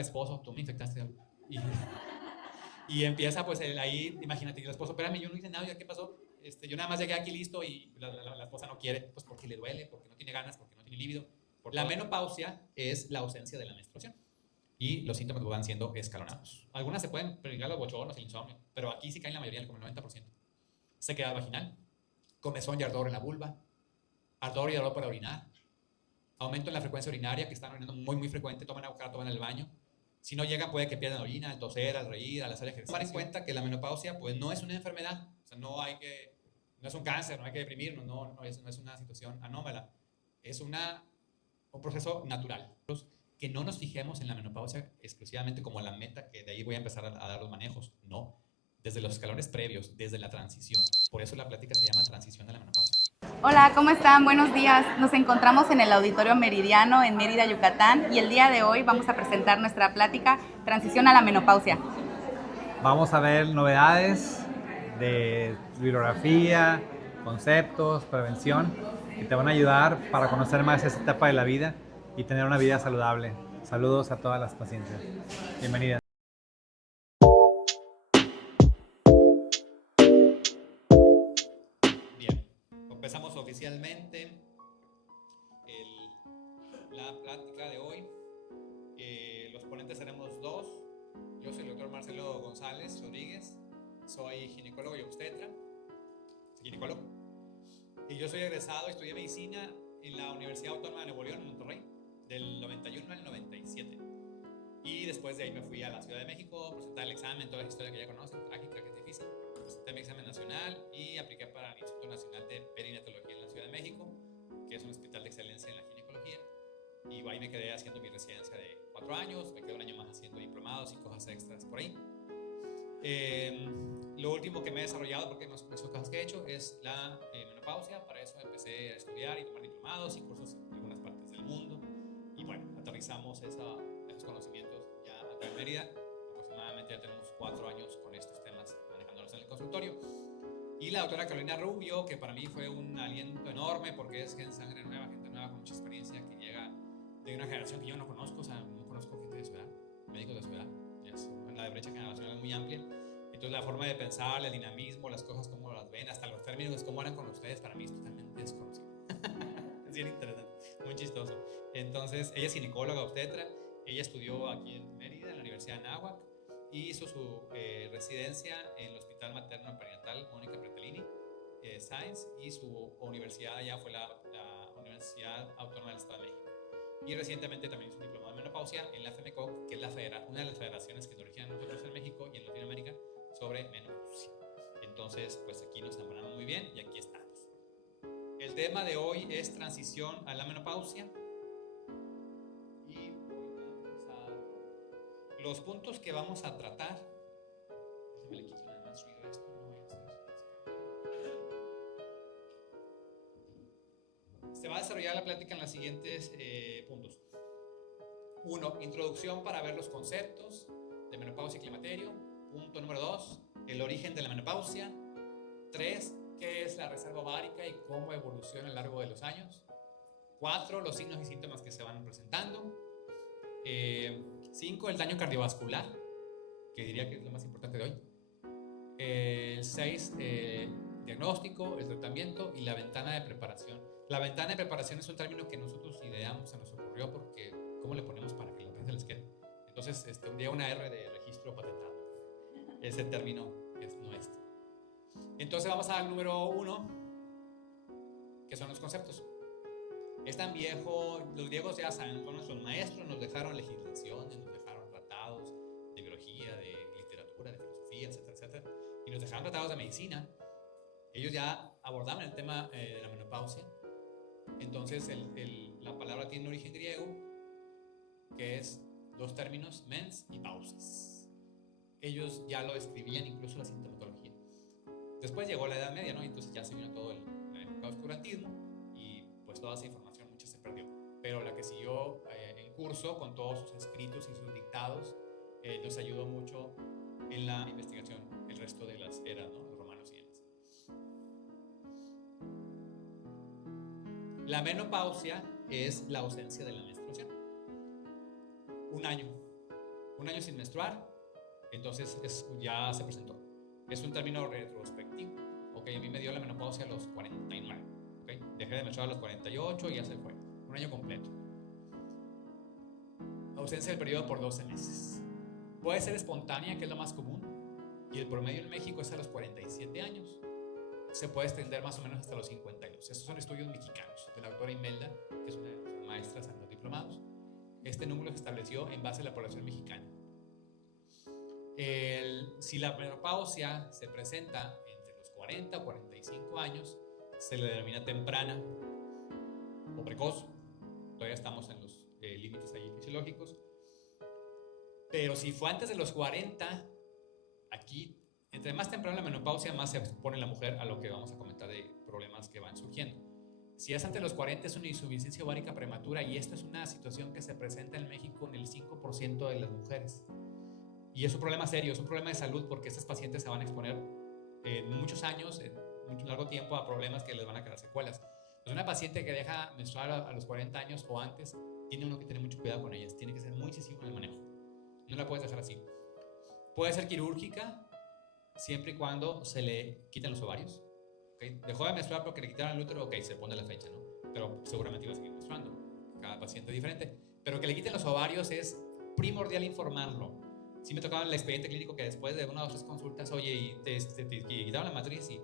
al esposo, tú me infectaste algo. Y empieza pues ahí, imagínate, el esposo, espérame, yo no hice nada, ¿ya qué pasó? Yo nada más llegué aquí listo y la esposa no quiere, pues porque le duele, porque no tiene ganas, porque no tiene líbido. La menopausia es la ausencia de la menstruación y los síntomas van siendo escalonados. Algunas se pueden predicar los bochornos, el insomnio, pero aquí sí caen la mayoría, como el 90%. Sequedad vaginal, comezón y ardor en la vulva, ardor y dolor para orinar, aumento en la frecuencia urinaria, que están orinando muy frecuente, toman agua cada toman en el baño. Si no llegan, puede que pierdan orina, al toser, al reír, al hacer ejercicio. Tomar en cuenta que la menopausia pues, no es una enfermedad, o sea, no es un cáncer, no hay que deprimirnos, no es una situación anómala, es un proceso natural. Que no nos fijemos en la menopausia exclusivamente como la meta, que de ahí voy a empezar a dar los manejos, no, desde los escalones previos, desde la transición. Por eso la plática se llama transición de la menopausia. Hola, ¿cómo están? Buenos días. Nos encontramos en el Auditorio Meridiano en Mérida, Yucatán, y el día de hoy vamos a presentar nuestra plática Transición a la menopausia. Vamos a ver novedades de bibliografía, conceptos, prevención, que te van a ayudar para conocer más esta etapa de la vida y tener una vida saludable. Saludos a todas las pacientes. Bienvenidas. Bien, empezamos oficialmente la plática de hoy. Los ponentes seremos dos. Yo soy el doctor Marcelo González Rodríguez, soy ginecólogo y obstetra, ginecólogo, y yo soy egresado, estudié medicina en la Universidad Autónoma de Nuevo León, en Monterrey, del 91 al 97. Y después de ahí me fui a la Ciudad de México, presentar el examen, toda la historia que ya conocen, trágica, que es difícil. Presenté mi examen nacional y apliqué para el Instituto Nacional de Perinatología en la Ciudad de México, que es un hospital de excelencia en la ginecología. Y ahí me quedé haciendo mi residencia de 4 años, me quedé un año más haciendo diplomados y cosas extras por ahí. Lo último que me he desarrollado, porque no son cosas que he hecho, es la menopausia. Para eso empecé a estudiar y tomar diplomados y cursos en algunas partes del mundo. Y bueno, aterrizamos esos conocimientos ya acá en Mérida. Aproximadamente ya tenemos 4 años con estos temas manejándolos en el consultorio. Y la doctora Carolina Rubio, que para mí fue un aliento enorme porque es sangre nueva, gente nueva con mucha experiencia que llega de una generación que yo no conozco, o sea, no conozco gente de ciudad, médicos de ciudad, la brecha generacional es muy amplia. Entonces la forma de pensar, el dinamismo, las cosas como las ven, hasta los términos, cómo eran con ustedes, para mí es totalmente desconocido. Es bien interesante, muy chistoso. Entonces ella es ginecóloga obstetra, ella estudió aquí en Mérida, en la Universidad de Anáhuac, y hizo su residencia en el Hospital Materno Perinatal Mónica Pretelini Science, y su universidad allá fue la Universidad Autónoma del Estado de México. Y recientemente también hizo un diplomado de menopausia en la FEMECOC, que es una de las federaciones que nos originan nosotros en México y en Latinoamérica sobre menopausia. Entonces, pues aquí nos emparamos muy bien y aquí estamos. El tema de hoy es transición a la menopausia. Y los puntos que vamos a tratar. Déjame le quito nada más ruido a esto. Se va a desarrollar la plática en los siguientes puntos. 1. Introducción para ver los conceptos de menopausia y climaterio. Punto número 2. El origen de la menopausia. 3. ¿Qué es la reserva ovárica y cómo evoluciona a lo largo de los años? 4. Los signos y síntomas que se van presentando. 5. El daño cardiovascular, que diría que es lo más importante de hoy. 6. Diagnóstico, el tratamiento y la ventana de preparación. La ventana de preparación es un término que nosotros ideamos, se nos ocurrió porque ¿cómo le ponemos para que la prensa les quede? Entonces, un día una R de registro patentado. Ese término es nuestro. Entonces vamos al número 1, que son los conceptos. Es tan viejo, los griegos ya saben, son nuestros maestros, nos dejaron legislaciones, nos dejaron tratados de biología, de literatura, de filosofía, etcétera, etcétera, y nos dejaron tratados de medicina. Ellos ya abordaban el tema de la menopausia. Entonces la palabra tiene un origen griego, que es dos términos, mens y pausas. Ellos ya lo describían, incluso la sintomatología. Después llegó la Edad Media, ¿no? Entonces ya se vino todo el oscurantismo y pues toda esa información mucha se perdió. Pero la que siguió en curso con todos sus escritos y sus dictados nos ayudó mucho en la investigación el resto de las eras, ¿no? Los romanos y demás. La menopausia es la ausencia de la menstruación. Un año. un año sin menstruar, entonces ya se presentó. Es un término retrospectivo. Ok, a mí me dio la menopausia a los 49. Okay, dejé de menstruar a los 48 y ya se fue. Un año completo. Ausencia del periodo por 12 meses. Puede ser espontánea, que es lo más común, y el promedio en México es a los 47 años. Se puede extender más o menos hasta los 52. Estos son estudios mexicanos de la doctora Imelda, que es una de nuestras maestras en los diplomados. Este número se estableció en base a la población mexicana. Si la menopausia se presenta entre los 40 o 45 años, se le denomina temprana o precoz. Todavía estamos en los límites ahí fisiológicos. Pero si fue antes de los 40, aquí, entre más temprano la menopausia, más se expone la mujer a lo que vamos a comentar de problemas que van surgiendo. Si es antes de los 40, es una insuficiencia ovárica prematura, y esta es una situación que se presenta en México en el 5% de las mujeres. Y es un problema serio, es un problema de salud, porque estas pacientes se van a exponer en muchos años, en mucho largo tiempo, a problemas que les van a quedar secuelas. Pues una paciente que deja menstruar a los 40 años o antes, tiene uno que tener mucho cuidado con ellas, tiene que ser muy incisivo en el manejo. No la puedes dejar así. Puede ser quirúrgica, siempre y cuando se le quiten los ovarios. ¿Okay? Dejó de menstruar porque le quitaron el útero, ok, se pone la fecha, ¿no? Pero seguramente iba a seguir menstruando. Cada paciente es diferente. Pero que le quiten los ovarios es primordial informarlo. Sí me tocaba en el expediente clínico que después de una o dos consultas, oye, y te quitaron la matriz y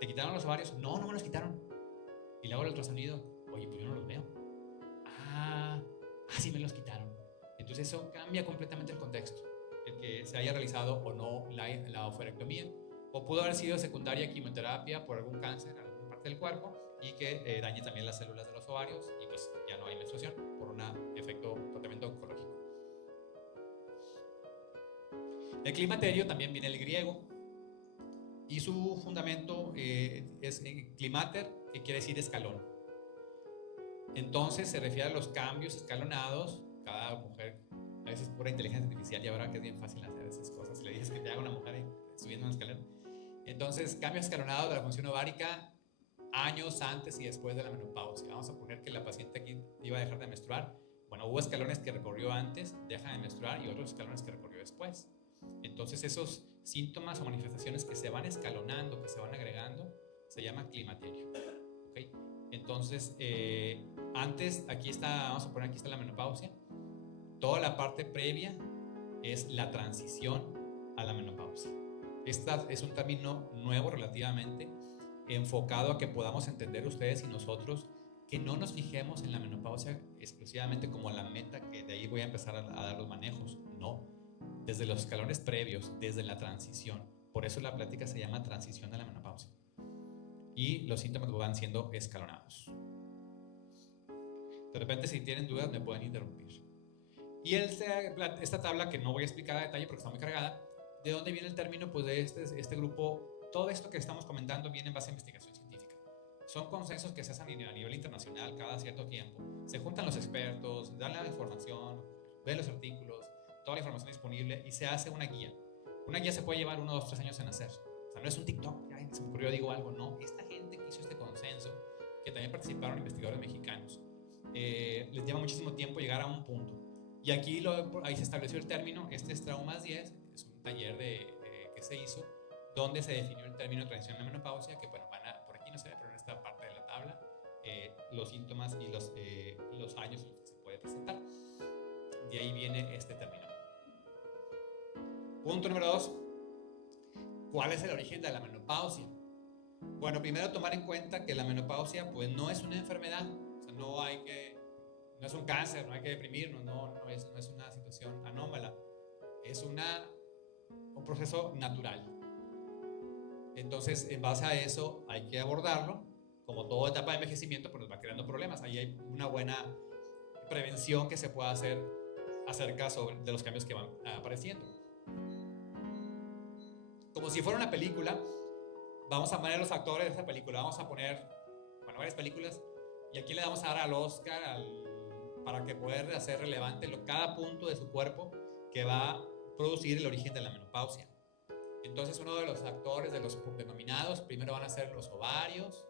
te quitaron los ovarios. No, no me los quitaron. Y le hago el ultrasonido. Oye, pues yo no los veo. Sí me los quitaron. Entonces eso cambia completamente el contexto. El que se haya realizado o no la ovarectomía, o pudo haber sido secundaria quimioterapia por algún cáncer en alguna parte del cuerpo y que dañe también las células de los ovarios y pues ya no hay menstruación por un efecto tratamiento oncológico. El climaterio también viene del griego y su fundamento es climater, que quiere decir escalón. Entonces se refiere a los cambios escalonados. Cada mujer, a veces pura inteligencia artificial, y ahora que es bien fácil hacer esas cosas, le dices que te haga una mujer subiendo una escalera. Entonces, cambios escalonados de la función ovárica años antes y después de la menopausia. Vamos a poner que la paciente aquí iba a dejar de menstruar. Bueno, hubo escalones que recorrió antes, deja de menstruar, y otros escalones que recorrió después. Entonces, esos síntomas o manifestaciones que se van escalonando, que se van agregando, se llama climaterio. ¿Okay? Entonces, antes, vamos a poner aquí está la menopausia. Toda la parte previa es la transición a la menopausia. Esta es un término nuevo relativamente, enfocado a que podamos entender ustedes y nosotros que no nos fijemos en la menopausia exclusivamente como la meta, que de ahí voy a empezar a dar los manejos. No, desde los escalones previos, desde la transición. Por eso la plática se llama transición a la menopausia. Y los síntomas van siendo escalonados. De repente, si tienen dudas, me pueden interrumpir. Y esta tabla, que no voy a explicar a detalle porque está muy cargada, ¿de dónde viene el término? Pues de este grupo. Todo esto que estamos comentando viene en base a investigación científica. Son consensos que se hacen a nivel internacional cada cierto tiempo. Se juntan los expertos, dan la información, ven los artículos, toda la información disponible, y se hace una guía. Una guía se puede llevar 1, 2, 3 años en hacer. O sea, no es un TikTok, ay, se me ocurrió, digo algo, no. Esta gente que hizo este consenso, que también participaron investigadores mexicanos, les lleva muchísimo tiempo llegar a un punto. Y aquí ahí se estableció el término. Este es Traumas 10, es un taller que se hizo, donde se definió el término transición a la menopausia, que bueno, por aquí no se ve, pero en esta parte de la tabla, los síntomas y los años en los que se puede presentar. De ahí viene este término. Punto número 2. ¿Cuál es el origen de la menopausia? Bueno, primero tomar en cuenta que la menopausia pues no es una enfermedad. O sea, no es un cáncer, no hay que deprimirnos, no es una situación anómala, es un proceso natural. Entonces, en base a eso, hay que abordarlo. Como toda etapa de envejecimiento, pues nos va creando problemas. Ahí hay una buena prevención que se puede hacer acerca de los cambios que van apareciendo. Como si fuera una película, vamos a poner los actores de esa película. Vamos a poner, varias películas, y aquí le vamos a dar al Oscar para que pueda hacer relevante cada punto de su cuerpo que va a producir el origen de la menopausia. Entonces, uno de los actores de los denominados, primero van a ser los ovarios,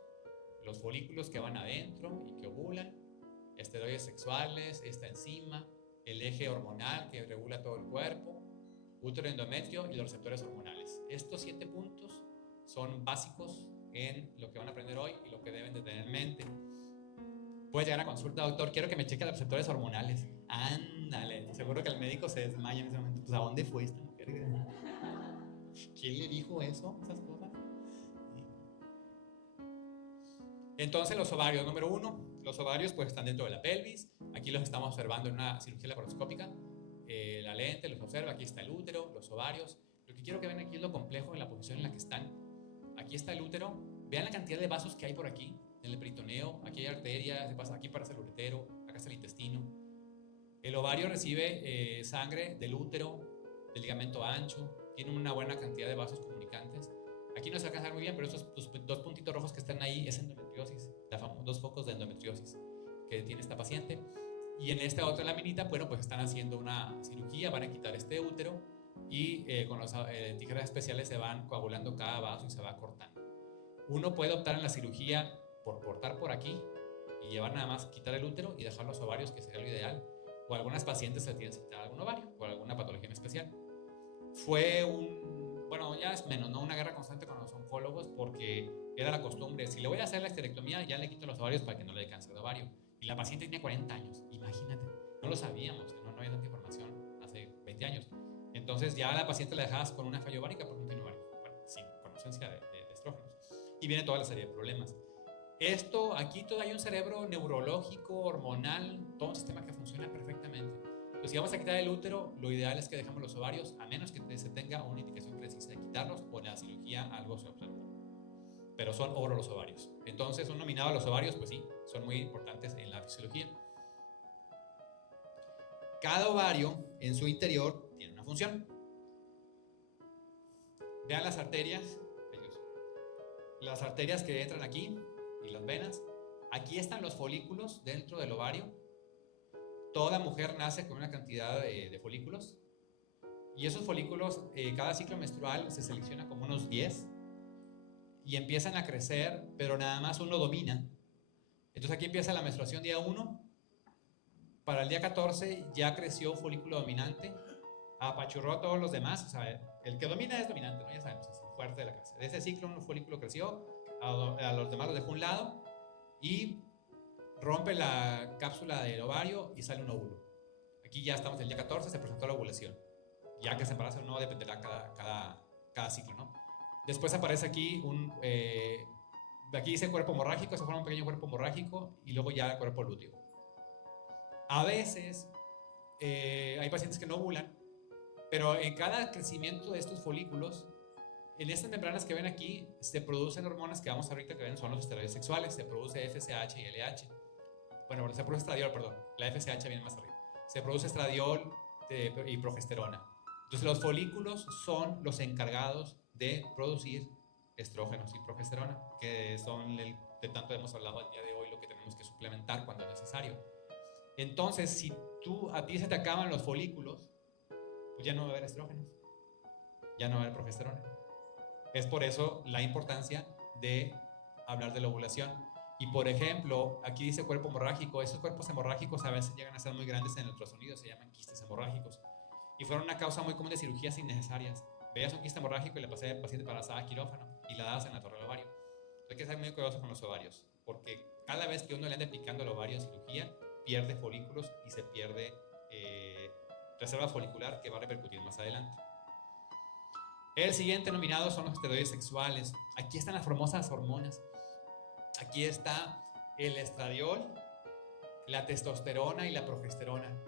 los folículos que van adentro y que ovulan, esteroides sexuales, esta enzima, el eje hormonal que regula todo el cuerpo, útero, endometrio y los receptores hormonales. Estos 7 puntos son básicos en lo que van a aprender hoy y lo que deben de tener en mente. Puedes llegar a consulta, doctor, quiero que me cheque los receptores hormonales. Ándale, seguro que el médico se desmaya en ese momento. Pues, ¿a dónde fue esta mujer? ¿Quién le dijo eso? Esas cosas. Entonces, los ovarios, número 1. Los ovarios pues están dentro de la pelvis. Aquí los estamos observando en una cirugía laparoscópica. La lente los observa. Aquí está el útero, los ovarios. Lo que quiero que vean aquí es lo complejo en la posición en la que están. Aquí está el útero. Vean la cantidad de vasos que hay por aquí. En el peritoneo, aquí hay arterias, aquí pasa el uretero, acá está el intestino. El ovario recibe sangre del útero, del ligamento ancho, tiene una buena cantidad de vasos comunicantes. Aquí no se alcanza a ver muy bien, pero estos 2 puntitos rojos que están ahí es endometriosis, 2 focos de endometriosis que tiene esta paciente. Y en esta otra laminita, bueno, pues están haciendo una cirugía, van a quitar este útero y con las tijeras especiales se van coagulando cada vaso y se va cortando. Uno puede optar en la cirugía por cortar por aquí y llevar nada más quitar el útero y dejar los ovarios, que sería lo ideal. O algunas pacientes se tienen que quitar algún ovario por alguna patología en especial. Fue bueno, ya es menos, ¿no? Una guerra constante con los oncólogos porque era la costumbre. Si le voy a hacer la esterectomía, ya le quito los ovarios para que no le dé cáncer de ovario. Y la paciente tenía 40 años, imagínate. No lo sabíamos, no había tanta información hace 20 años. Entonces ya a la paciente la dejabas con una falla ovárica porque no tiene ovario. Bueno, sin ausencia de estrógenos. Y viene toda la serie de problemas. Aquí todo hay un cerebro neurológico, hormonal, todo un sistema que funciona perfectamente. Entonces, si vamos a quitar el útero, lo ideal es que dejemos los ovarios, a menos que se tenga una indicación precisa de quitarlos o en la cirugía algo se observó. Pero son oro los ovarios. Entonces, un nominado a los ovarios, pues sí, son muy importantes en la fisiología. Cada ovario en su interior tiene una función. Vean las arterias, las arterias que entran aquí y las venas. Aquí están los folículos dentro del ovario. Toda mujer nace con una cantidad de folículos y esos folículos, cada ciclo menstrual se selecciona como unos 10 y empiezan a crecer, pero nada más uno domina. Entonces aquí empieza la menstruación día 1, para el día 14 ya creció folículo dominante, apachurró a todos los demás, o sea, el que domina es dominante, ¿no? Ya sabemos, es el fuerte de la casa. De ese ciclo un folículo creció, a los demás los dejó a un lado y rompe la cápsula del ovario y sale un óvulo. Aquí ya estamos en el día 14, se presentó la ovulación. Ya que se embaraza o no dependerá cada ciclo, ¿no? Después aparece aquí aquí dice cuerpo hemorrágico, se forma un pequeño cuerpo hemorrágico y luego ya el cuerpo lúteo. A veces hay pacientes que no ovulan, pero en cada crecimiento de estos folículos, en estas membranas que ven aquí, se producen hormonas que vamos ahorita que ven son los esteroides sexuales. Se produce FSH y LH. Bueno, se produce estradiol, perdón. La FSH viene más arriba. Se produce estradiol y progesterona. Entonces los folículos son los encargados de producir estrógenos y progesterona, que son de tanto hemos hablado al día de hoy, lo que tenemos que suplementar cuando es necesario. Entonces, si a ti se te acaban los folículos, pues ya no va a haber estrógenos, ya no va a haber progesterona. Es por eso la importancia de hablar de la ovulación. Y por ejemplo, aquí dice cuerpo hemorrágico. Esos cuerpos hemorrágicos a veces llegan a ser muy grandes en el ultrasonido, se llaman quistes hemorrágicos. Y fueron una causa muy común de cirugías innecesarias. Veías un quiste hemorrágico y le pasé al paciente embarazada a quirófano y la dabas en la torre del ovario. Hay que ser muy cuidadoso con los ovarios, porque cada vez que uno le ande picando el ovario en cirugía, pierde folículos y se pierde reserva folicular que va a repercutir más adelante. El siguiente nominado son los esteroides sexuales. Aquí están las famosas hormonas. Aquí está el estradiol, la testosterona y la progesterona.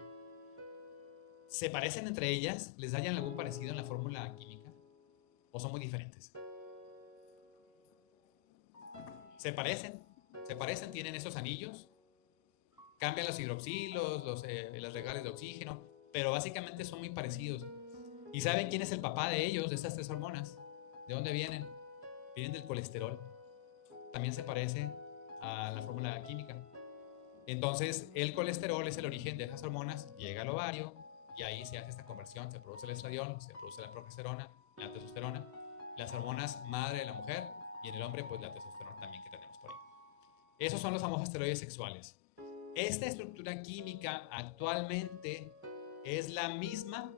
¿Se parecen entre ellas? ¿Les hayan algún parecido en la fórmula química? ¿O son muy diferentes? ¿Se parecen? Tienen esos anillos. Cambian los hidroxilos, las regales de oxígeno, pero básicamente son muy parecidos. ¿Y saben quién es el papá de ellos, de estas 3 hormonas? ¿De dónde vienen? Vienen del colesterol. También se parece a la fórmula química. Entonces, el colesterol es el origen de esas hormonas, llega al ovario y ahí se hace esta conversión, se produce el estradiol, se produce la progesterona, la testosterona, las hormonas madre de la mujer y en el hombre, pues la testosterona también que tenemos por ahí. Esos son los famosos esteroides sexuales. Esta estructura química actualmente es la misma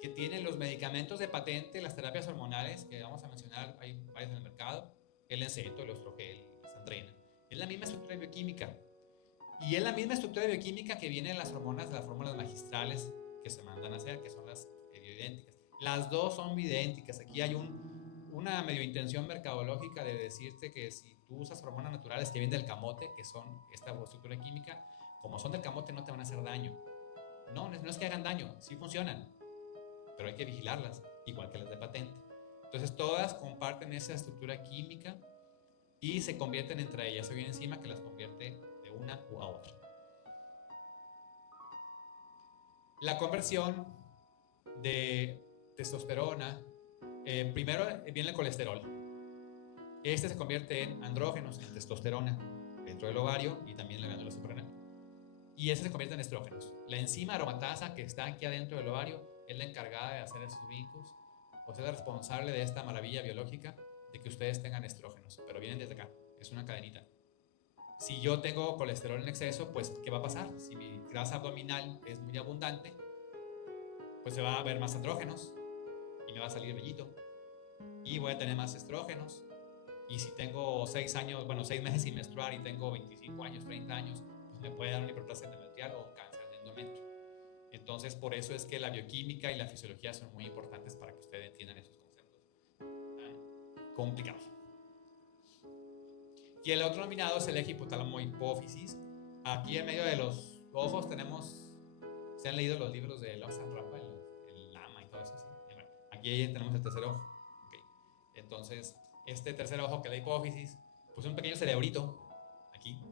que tienen los medicamentos de patente, las terapias hormonales, que vamos a mencionar, hay varios en el mercado, el Enceto, el Ostrogel, el Santrena. Es la misma estructura bioquímica. Y es la misma estructura bioquímica que vienen las hormonas de las fórmulas magistrales que se mandan a hacer, que son las bioidénticas. Las dos son bioidénticas. Aquí hay una medio intención mercadológica de decirte que si tú usas hormonas naturales que vienen del camote, que son esta estructura química, como son del camote no te van a hacer daño. No es que hagan daño, sí funcionan, pero hay que vigilarlas, igual que las de patente. Entonces todas comparten esa estructura química y se convierten entre ellas. Hay una enzima que las convierte de una u a otra. La conversión de testosterona, primero viene el colesterol. Este se convierte en andrógenos, en testosterona, dentro del ovario y también en la glándula suprarrenal. Y ese se convierte en estrógenos. La enzima aromatasa que está aquí adentro del ovario es la encargada de hacer esos brincos, o sea, la responsable de esta maravilla biológica de que ustedes tengan estrógenos, pero vienen desde acá, es una cadenita. Si yo tengo colesterol en exceso, pues ¿qué va a pasar? Si mi grasa abdominal es muy abundante, pues se va a ver más andrógenos y me va a salir vellito y voy a tener más estrógenos. Y si tengo 6 meses sin menstruar y tengo 25 años, 30 años, pues me puede dar una hiperplasia endometrial o un cáncer de endometrio. Entonces, por eso es que la bioquímica y la fisiología son muy importantes para que ustedes entiendan esos conceptos tan complicados. Y el otro nominado es el eje hipotálamo hipófisis. Aquí en medio de los ojos tenemos, ¿se han leído los libros de Lobsang Rampa, el lama y todo eso? ¿Sí? Bueno, aquí tenemos el tercer ojo. Okay. Entonces, este tercer ojo, que es la hipófisis, pues es un pequeño cerebrito aquí,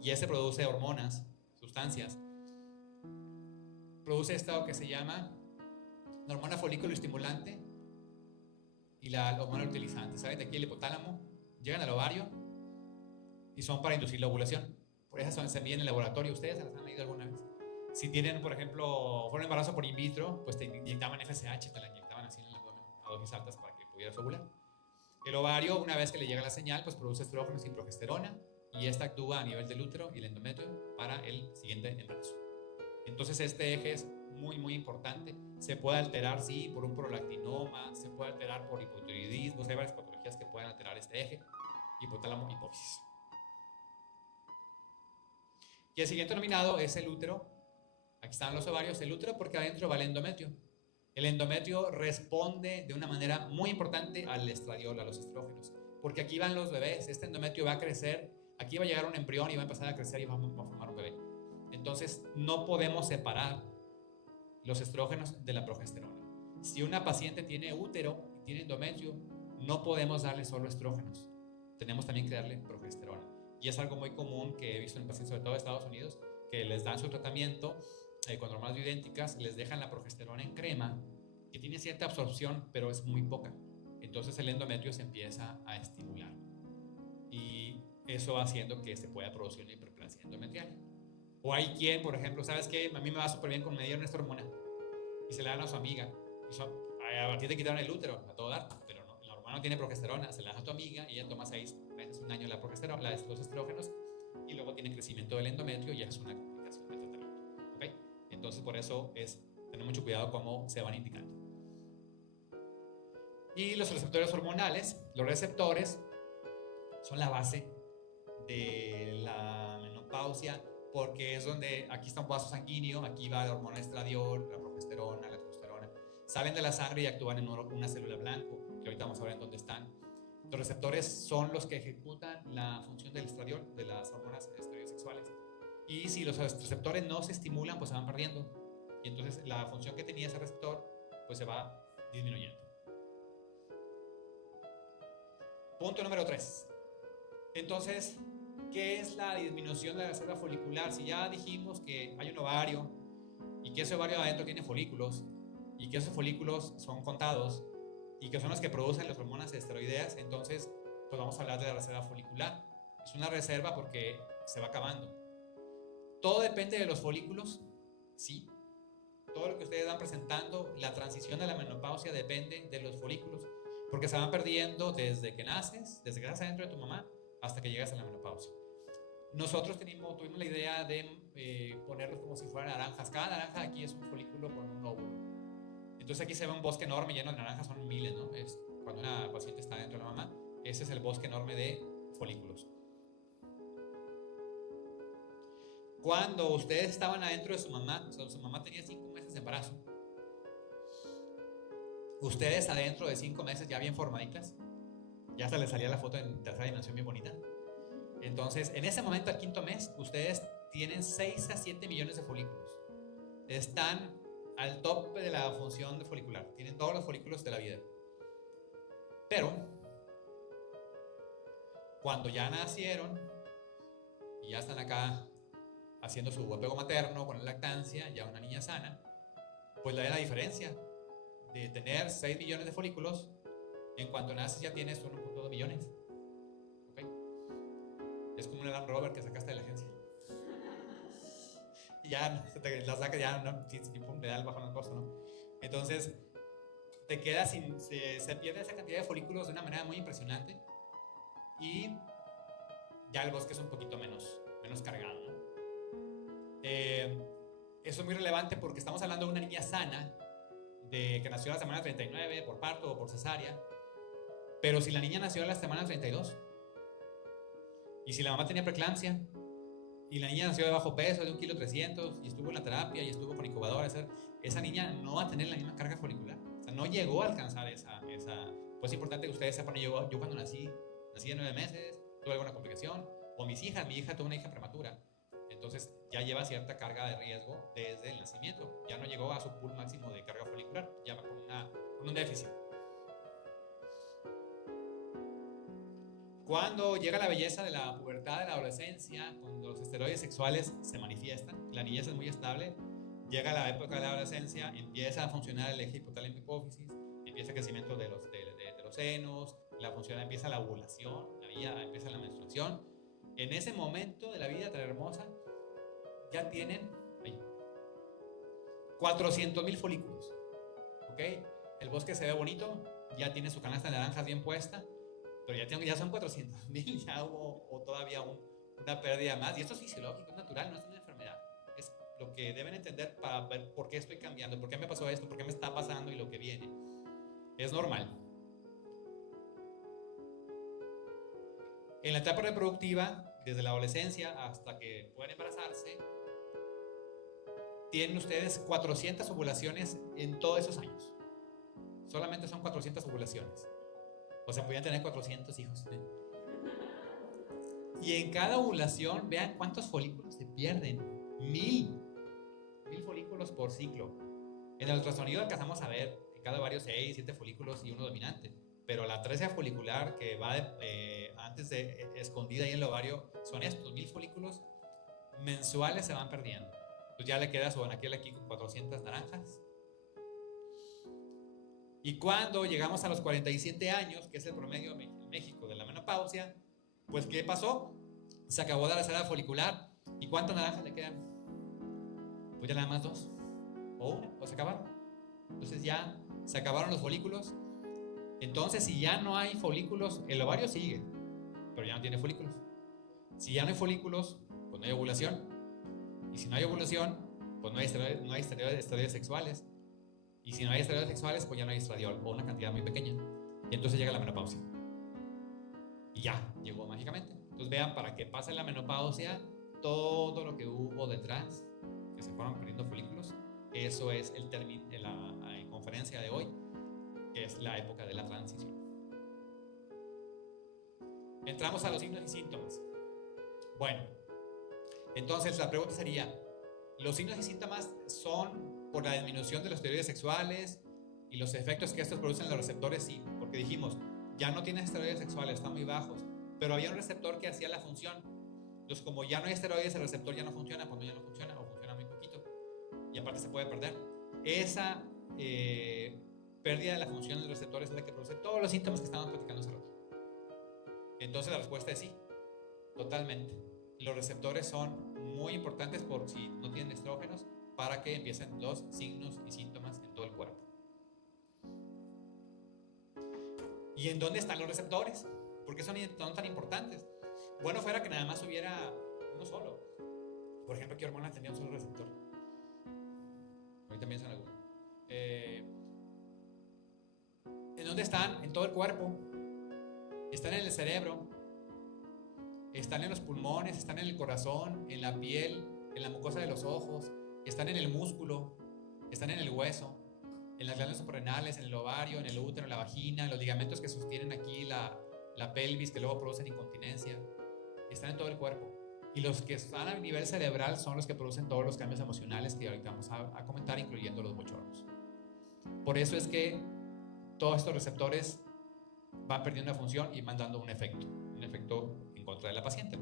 y ese produce hormonas, sustancias. Produce esto que se llama la hormona folículo estimulante y la hormona utilizante. ¿Saben? De aquí el hipotálamo, llegan al ovario y son para inducir la ovulación. Por esas se miden en el laboratorio. ¿Ustedes se las han medido alguna vez? Si tienen, por ejemplo, fue un embarazo por in vitro, pues te inyectaban FSH, te la inyectaban así en el abdomen a dosis altas para que pudieras ovular. El ovario, una vez que le llega la señal, pues produce estrógenos y progesterona, y esta actúa a nivel del útero y el endometrio para el siguiente embarazo. Entonces este eje es muy muy importante. Se puede alterar, sí, por un prolactinoma, se puede alterar por hipotiroidismo, hay varias patologías que pueden alterar este eje, hipotálamo hipófisis. Y el siguiente nominado es el útero. Aquí están los ovarios, el útero, porque adentro va el endometrio. El endometrio responde de una manera muy importante al estradiol, a los estrógenos, porque aquí van los bebés. Este endometrio va a crecer, aquí va a llegar un embrión y va a empezar a crecer y va a formar un bebé. Entonces no podemos separar los estrógenos de la progesterona. Si una paciente tiene útero y tiene endometrio, no podemos darle solo estrógenos, tenemos también que darle progesterona. Y es algo muy común que he visto en pacientes, sobre todo de Estados Unidos, que les dan su tratamiento con hormonas bioidénticas, les dejan la progesterona en crema, que tiene cierta absorción, pero es muy poca. Entonces el endometrio se empieza a estimular. Y eso va haciendo que se pueda producir una hiperplasia endometrial. O hay quien, por ejemplo, ¿sabes qué? A mí me va súper bien con me dieron esta hormona y se la dan a su amiga. Y a ti te quitaron el útero, a todo dar, pero no, la hormona no tiene progesterona, se la das a tu amiga y ella toma 6 meses, un año la progesterona, los estrógenos, y luego tiene crecimiento del endometrio y ya es una complicación del tratamiento. ¿Okay? Entonces, por eso es tener mucho cuidado cómo se van indicando. Y los receptores hormonales, los receptores son la base de la menopausia, porque es donde aquí está un vaso sanguíneo, aquí va la hormona estradiol, la progesterona, la testosterona, salen de la sangre y actúan en una célula blanco, que ahorita vamos a ver en dónde están. Los receptores son los que ejecutan la función del estradiol, de las hormonas esteroidosexuales. Y si los receptores no se estimulan, pues se van perdiendo. Y entonces la función que tenía ese receptor, pues se va disminuyendo. Punto número 3. Entonces, ¿qué es la disminución de la célula folicular? Si ya dijimos que hay un ovario y que ese ovario adentro tiene folículos y que esos folículos son contados y que son los que producen las hormonas esteroideas, entonces pues vamos a hablar de la reserva folicular. Es una reserva porque se va acabando. Todo depende de los folículos, sí. Todo lo que ustedes van presentando, la transición de la menopausia depende de los folículos, porque se van perdiendo desde que naces adentro de tu mamá hasta que llegas a la menopausia. Nosotros tuvimos la idea de ponerlos como si fueran naranjas. Cada naranja de aquí es un folículo con un óvulo. Entonces aquí se ve un bosque enorme lleno de naranjas, son miles, ¿no? Es cuando una paciente está dentro de la mamá, ese es el bosque enorme de folículos. Cuando ustedes estaban adentro de su mamá, o sea, su mamá tenía 5 meses de embarazo, ustedes adentro de 5 meses ya bien formaditas, ya se les salía la foto en tercera dimensión bien bonita. Entonces, en ese momento, al 5.º mes, ustedes tienen 6 a 7 millones de folículos. Están al tope de la función folicular. Tienen todos los folículos de la vida. Pero, cuando ya nacieron y ya están acá haciendo su apego materno con la lactancia, ya una niña sana, pues la diferencia de tener 6 millones de folículos, en cuanto naces ya tienes 1.2 millones. ¿Okay? Es como un Land Rover que sacaste de la agencia. Y ya se te la saca, ya no, pum, le da el bajón al costo, ¿no? Entonces, te queda se pierde esa cantidad de folículos de una manera muy impresionante. Y ya el bosque es un poquito menos cargado, ¿no? Eso es muy relevante porque estamos hablando de una niña sana, que nació a la semana 39 por parto o por cesárea. Pero si la niña nació a la semana 32, y si la mamá tenía preeclampsia, y la niña nació de bajo peso, de 1,3 kg, y estuvo en la terapia, y estuvo con incubadora, esa niña no va a tener la misma carga folicular. O sea, no llegó a alcanzar esa pues es importante que ustedes sepan, yo cuando nací de 9 meses, tuve alguna complicación, o mi hija tuvo una hija prematura. Entonces ya lleva cierta carga de riesgo desde el nacimiento. Ya no llegó a su pool máximo de carga folicular, ya va con un déficit. Cuando llega la belleza de la pubertad, de la adolescencia, cuando los esteroides sexuales se manifiestan, la niñez es muy estable, llega la época de la adolescencia, empieza a funcionar el eje hipotálamo hipófisis, empieza el crecimiento de los senos, empieza la ovulación, empieza la menstruación. En ese momento de la vida tan hermosa, ya tienen 400,000 folículos. ¿Ok? El bosque se ve bonito, ya tiene su canasta de naranjas bien puesta, pero ya son 400,000, ya hubo todavía una pérdida más. Y esto es fisiológico, es natural, no es una enfermedad. Es lo que deben entender para ver por qué estoy cambiando, por qué me pasó esto, por qué me está pasando y lo que viene. Es normal. En la etapa reproductiva, desde la adolescencia hasta que pueden embarazarse, tienen ustedes 400 ovulaciones en todos esos años. Solamente son 400 ovulaciones. O sea, podrían tener 400 hijos. Y en cada ovulación, vean cuántos folículos se pierden. 1,000 folículos por ciclo. En el ultrasonido alcanzamos a ver en cada ovario 6, 7 folículos y uno dominante. Pero la atresia folicular que va antes de escondida ahí en el ovario son estos 1,000 folículos mensuales se van perdiendo. Pues ya le queda su anaquel aquí con 400 naranjas. Y cuando llegamos a los 47 años, que es el promedio en México de la menopausia, pues ¿qué pasó? Se acabó la reserva folicular. ¿Y cuántas naranjas le quedan? Pues ya nada más 2. O una, o se acabaron. Entonces ya se acabaron los folículos. Entonces, si ya no hay folículos, el ovario sigue, pero ya no tiene folículos. Si ya no hay folículos, pues no hay ovulación. Y si no hay ovulación, pues no hay esteroides sexuales. Y si no hay esteroides sexuales, pues ya no hay estradiol, o una cantidad muy pequeña. Y entonces llega la menopausia. Y ya, llegó mágicamente. Entonces vean, para que pase la menopausia, todo lo que hubo detrás, que se fueron perdiendo folículos, eso es el término de la conferencia de hoy, que es la época de la transición. Entramos a los signos y síntomas. Bueno, entonces la pregunta sería, ¿los signos y síntomas son por la disminución de los esteroides sexuales y los efectos que estos producen en los receptores? Sí, porque dijimos, ya no tienen esteroides sexuales, están muy bajos, pero había un receptor que hacía la función. Entonces, como ya no hay esteroides, el receptor ya no funciona, cuando ya no funciona o funciona muy poquito, y aparte se puede perder. Esa pérdida de la función de los receptores es la que produce todos los síntomas que estábamos platicando hace rato. Entonces la respuesta es sí, totalmente. Los receptores son muy importantes por si no tienen estrógenos para que empiecen los signos y síntomas en todo el cuerpo. ¿Y en dónde están los receptores? ¿Por qué son tan importantes? Bueno, fuera que nada más hubiera uno solo. Por ejemplo, ¿qué hormona tenía un solo receptor? Ahorita piensan alguno. ¿En dónde están? En todo el cuerpo. Están en el cerebro. Están en los pulmones, están en el corazón, en la piel, en la mucosa de los ojos. Están en el músculo. Están en el hueso, en las glándulas suprarrenales, en el ovario, en el útero, en la vagina, en los ligamentos que sostienen aquí la pelvis, que luego producen incontinencia. Están en todo el cuerpo. Y los que están a nivel cerebral son los que producen todos los cambios emocionales que ahorita vamos a comentar, incluyendo los bochornos. Por eso es que todos estos receptores van perdiendo una función y van dando un efecto en contra de la paciente.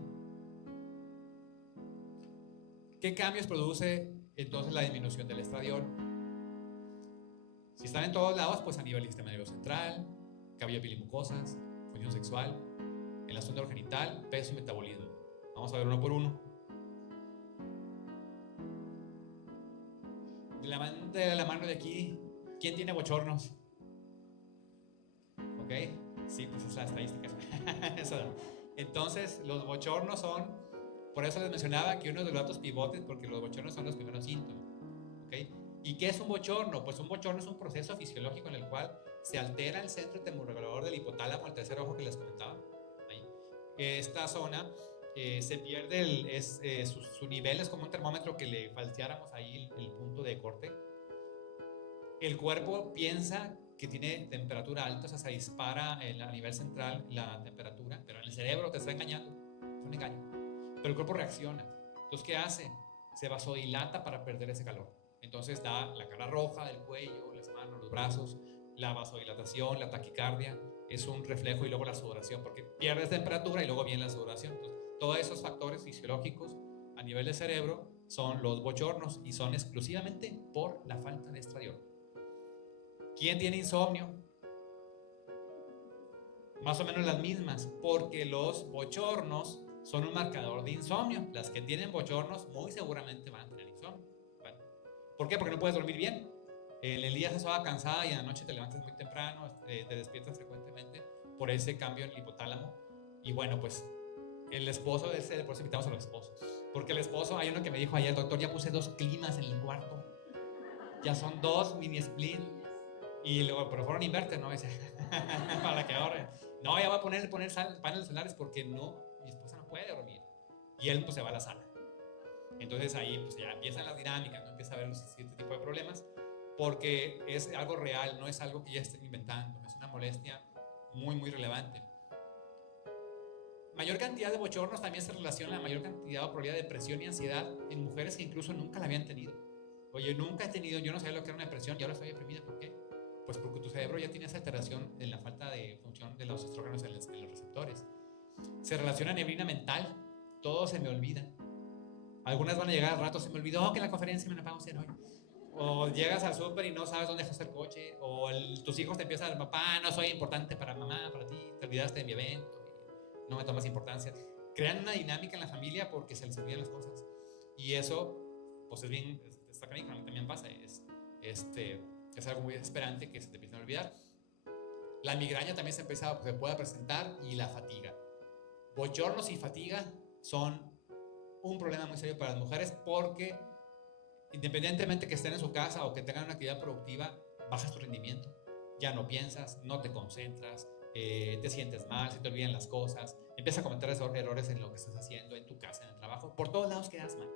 ¿Qué cambios produce entonces la disminución del estradiol? Si están en todos lados, pues a nivel del sistema nervioso central, cabello, piel y mucosas, función sexual, en la zona genital, peso y metabolismo. Vamos a ver uno por uno. Levante la mano de aquí. ¿Quién tiene bochornos? ¿Ok? Sí, pues es la estadística. Entonces, los bochornos son, por eso les mencionaba que uno de los datos pivotes, porque los bochornos son los primeros síntomas. ¿Ok? ¿Y qué es un bochorno? Pues un bochorno es un proceso fisiológico en el cual se altera el centro termorregulador del hipotálamo, el tercer ojo que les comentaba. Ahí. Esta zona se pierde su nivel, es como un termómetro que le falseáramos ahí el punto de corte. El cuerpo piensa que tiene temperatura alta, o sea, se dispara a nivel central la temperatura, pero en el cerebro te está engañando, es un engaño. Pero el cuerpo reacciona. Entonces, ¿qué hace? Se vasodilata para perder ese calor. Entonces da la cara roja del cuello, las manos, los brazos, la vasodilatación, la taquicardia, es un reflejo, y luego la sudoración, porque pierdes temperatura y luego viene la sudoración. Entonces, todos esos factores fisiológicos a nivel del cerebro son los bochornos y son exclusivamente por la falta de estradiol. ¿Quién tiene insomnio? Más o menos las mismas, porque los bochornos son un marcador de insomnio. Las que tienen bochornos muy seguramente van a tener insomnio. ¿Vale? ¿Por qué? Porque no puedes dormir bien. En el día estás toda cansada y en la noche te levantas muy temprano, te despiertas frecuentemente por ese cambio en el hipotálamo. Y bueno, pues el esposo, por eso invitamos a los esposos. Porque el esposo, hay uno que me dijo ayer, doctor, ya puse 2 climas en el cuarto. Ya son 2 mini split. Y luego, pero fueron inverter, ¿no? Para que ahorren. No, ya voy a poner paneles solares porque no, mi esposa no puede dormir. Y él pues se va a la sala. Entonces ahí pues ya empiezan las dinámicas, ¿no? Empieza a ver este tipo de problemas, porque es algo real, no es algo que ya estén inventando, es una molestia muy, muy relevante. Mayor cantidad de bochornos también se relaciona a mayor cantidad o probabilidad de depresión y ansiedad en mujeres que incluso nunca la habían tenido. Oye, nunca he tenido, yo no sabía lo que era una depresión y ahora estoy deprimida. ¿Por qué? Pues porque tu cerebro ya tiene esa alteración en la falta de función de los estrógenos en los receptores. Se relaciona a neblina mental, todo se me olvida. Algunas van a llegar al rato, se me olvidó que la conferencia me la pago hoy. O llegas al súper y no sabes dónde dejaste el coche. O tus hijos te empiezan a decir, papá, no soy importante para mamá, para ti, te olvidaste de mi evento, no me tomas importancia. Crean una dinámica en la familia porque se les olvidan las cosas. Y eso, pues es bien, está canijo, a mí también pasa. Es algo muy desesperante que se te empiezan a olvidar. La migraña también se puede presentar, y la fatiga. Bochornos y fatiga son un problema muy serio para las mujeres porque independientemente que estén en su casa o que tengan una actividad productiva, bajas tu rendimiento. Ya no piensas, no te concentras, te sientes mal, se te olvidan las cosas, empiezas a cometer errores en lo que estás haciendo, en tu casa, en el trabajo, por todos lados quedas mal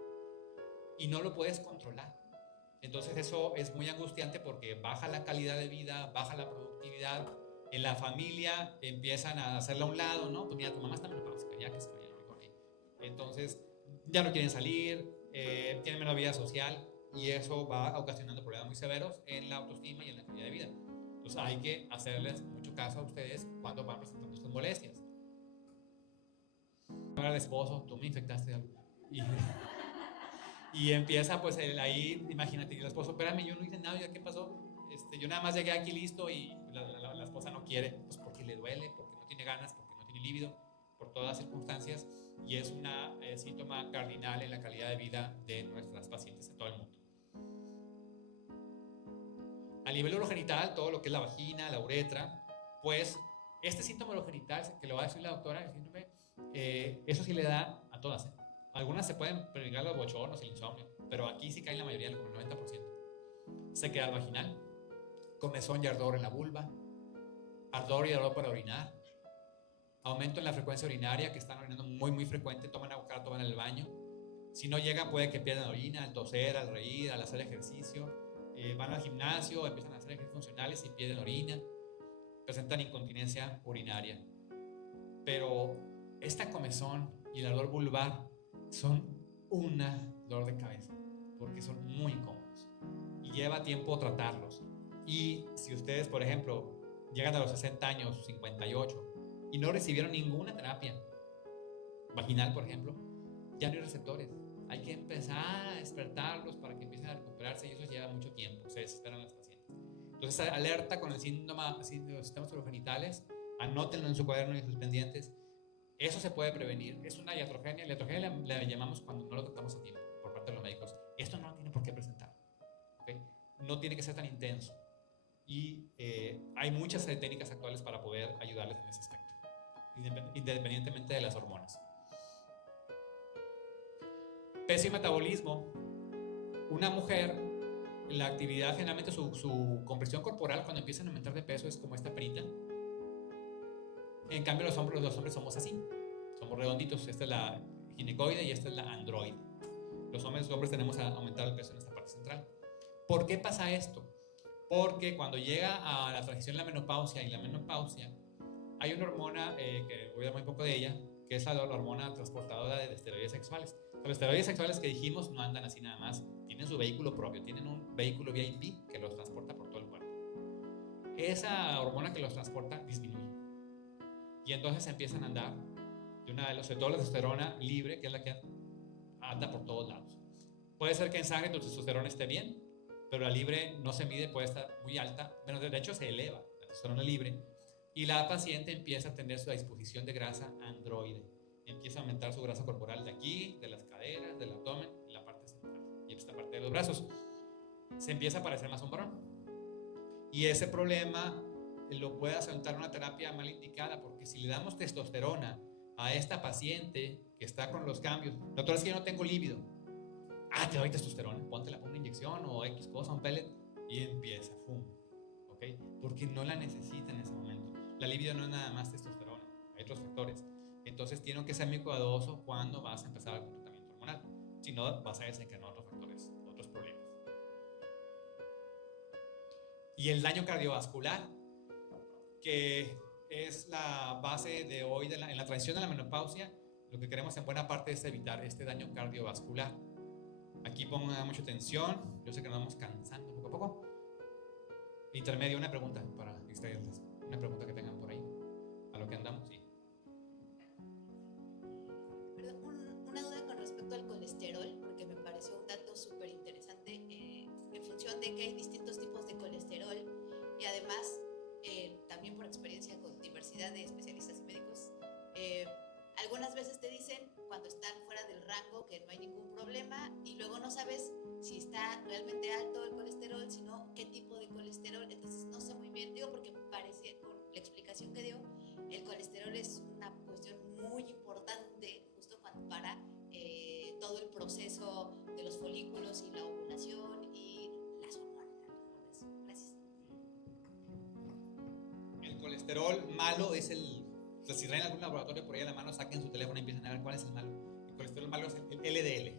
y no lo puedes controlar. Entonces eso es muy angustiante porque baja la calidad de vida, baja la productividad. En la familia empiezan a hacerla a un lado, ¿no? Pues mira, tu mamá está menopáusica, ya que se vaya con ella. Entonces ya no quieren salir, tienen menos vida social, y eso va ocasionando problemas muy severos en la autoestima y en la calidad de vida. Entonces hay que hacerles mucho caso a ustedes cuando van presentando estas molestias. Para el esposo, tú me infectaste algo. Y empieza pues ahí, imagínate, y el esposo, espérame, yo no hice nada, ¿ya qué pasó? Yo nada más llegué aquí listo, y la esposa no quiere, pues porque le duele, porque no tiene ganas, porque no tiene líbido, por todas las circunstancias, y es un síntoma cardinal en la calidad de vida de nuestras pacientes en todo el mundo. A nivel urogenital, todo lo que es la vagina, la uretra, pues este síntoma urogenital, que lo va a decir la doctora, el síndrome, eso sí le da a todas, Algunas se pueden prevenir los bochornos, el insomnio, pero aquí sí cae la mayoría, como el 90%. Sequedad vaginal, comezón y ardor en la vulva, ardor y dolor para orinar, aumento en la frecuencia urinaria, que están orinando muy frecuente, toman agua cada toman en el baño. Si no llegan, puede que pierdan orina al toser, al reír, al hacer ejercicio. Van al gimnasio, empiezan a hacer ejercicios funcionales y pierden orina. Presentan incontinencia urinaria. Pero esta comezón y el ardor vulvar son una dolor de cabeza, porque son muy incómodos y lleva tiempo tratarlos. Y si ustedes, por ejemplo, llegan a los 60 años, 58, y no recibieron ninguna terapia vaginal, por ejemplo, ya no hay receptores. Hay que empezar a despertarlos para que empiecen a recuperarse y eso lleva mucho tiempo. Se desesperan las pacientes. Entonces, alerta con el síndrome de los sistemas urogenitales. Anótenlo en su cuaderno y sus pendientes. Eso se puede prevenir. Es una iatrogenia. La iatrogenia la llamamos cuando no lo tratamos a tiempo por parte de los médicos. Esto no tiene por qué presentar. ¿Okay? No tiene que ser tan intenso. Y hay muchas técnicas actuales para poder ayudarles en ese aspecto, independientemente de las hormonas. Peso y metabolismo. Una mujer, la actividad, generalmente su compresión corporal cuando empiezan a aumentar de peso es como esta perita. En cambio los hombres somos así, somos redonditos. Esta es la ginecoide y esta es la androide. Los hombres tenemos a aumentar el peso en esta parte central. ¿Por qué pasa esto? Porque cuando llega a la transición de la menopausia y la menopausia, hay una hormona, que voy a hablar un poco de ella, que es la hormona transportadora de esteroides sexuales. Los esteroides sexuales que dijimos no andan así nada más, tienen su vehículo propio, tienen un vehículo VIP que los transporta por todo el cuerpo. Esa hormona que los transporta disminuye y entonces empiezan a andar de una vez, sobre todo la testosterona libre, que es la que anda por todos lados. Puede ser que en sangre tu testosterona esté bien, pero la libre no se mide, puede estar muy alta, bueno, de hecho se eleva la testosterona libre y la paciente empieza a tener su disposición de grasa androide. Empieza a aumentar su grasa corporal de aquí, de las caderas, del abdomen, en la parte central y en esta parte de los brazos. Se empieza a parecer más a un varón. Y ese problema lo puede asentar una terapia mal indicada, porque si le damos testosterona a esta paciente que está con los cambios, doctor, es que yo no tengo líbido. Te doy testosterona, ponte una inyección o X cosa, un pellet, y empieza, ¡fum! ¿Ok? Porque no la necesita en ese momento. La libido no es nada más testosterona, hay otros factores. Entonces tiene que ser muy cuidadoso cuando vas a empezar algún tratamiento hormonal. Si no, vas a desencadenar otros factores, otros problemas. Y el daño cardiovascular, que es la base de hoy en la transición a la menopausia, lo que queremos en buena parte es evitar este daño cardiovascular. Aquí pongan mucha atención, yo sé que nos vamos cansando poco a poco. Intermedio, una pregunta para distraerles, una pregunta que tengan por ahí, a lo que andamos, sí. Una duda con respecto al colesterol, porque me pareció un dato súper interesante, en función de que hay distintos tipos de colesterol y además, también por experiencia con diversidad de especialistas y médicos, algunas veces te dicen cuando están fuera del rango que no hay ningún problema y luego no sabes si está realmente alto el colesterol, sino qué tipo de colesterol. Entonces no sé muy bien, digo porque parece, con la explicación que dio, el colesterol es una cuestión muy importante justo para todo el proceso de los folículos y la ovulación y las hormonas. Gracias. El colesterol malo es si traen algún laboratorio por ahí a la mano, saquen su teléfono y empiecen a ver cuál es el malo. El colesterol malo es el LDL.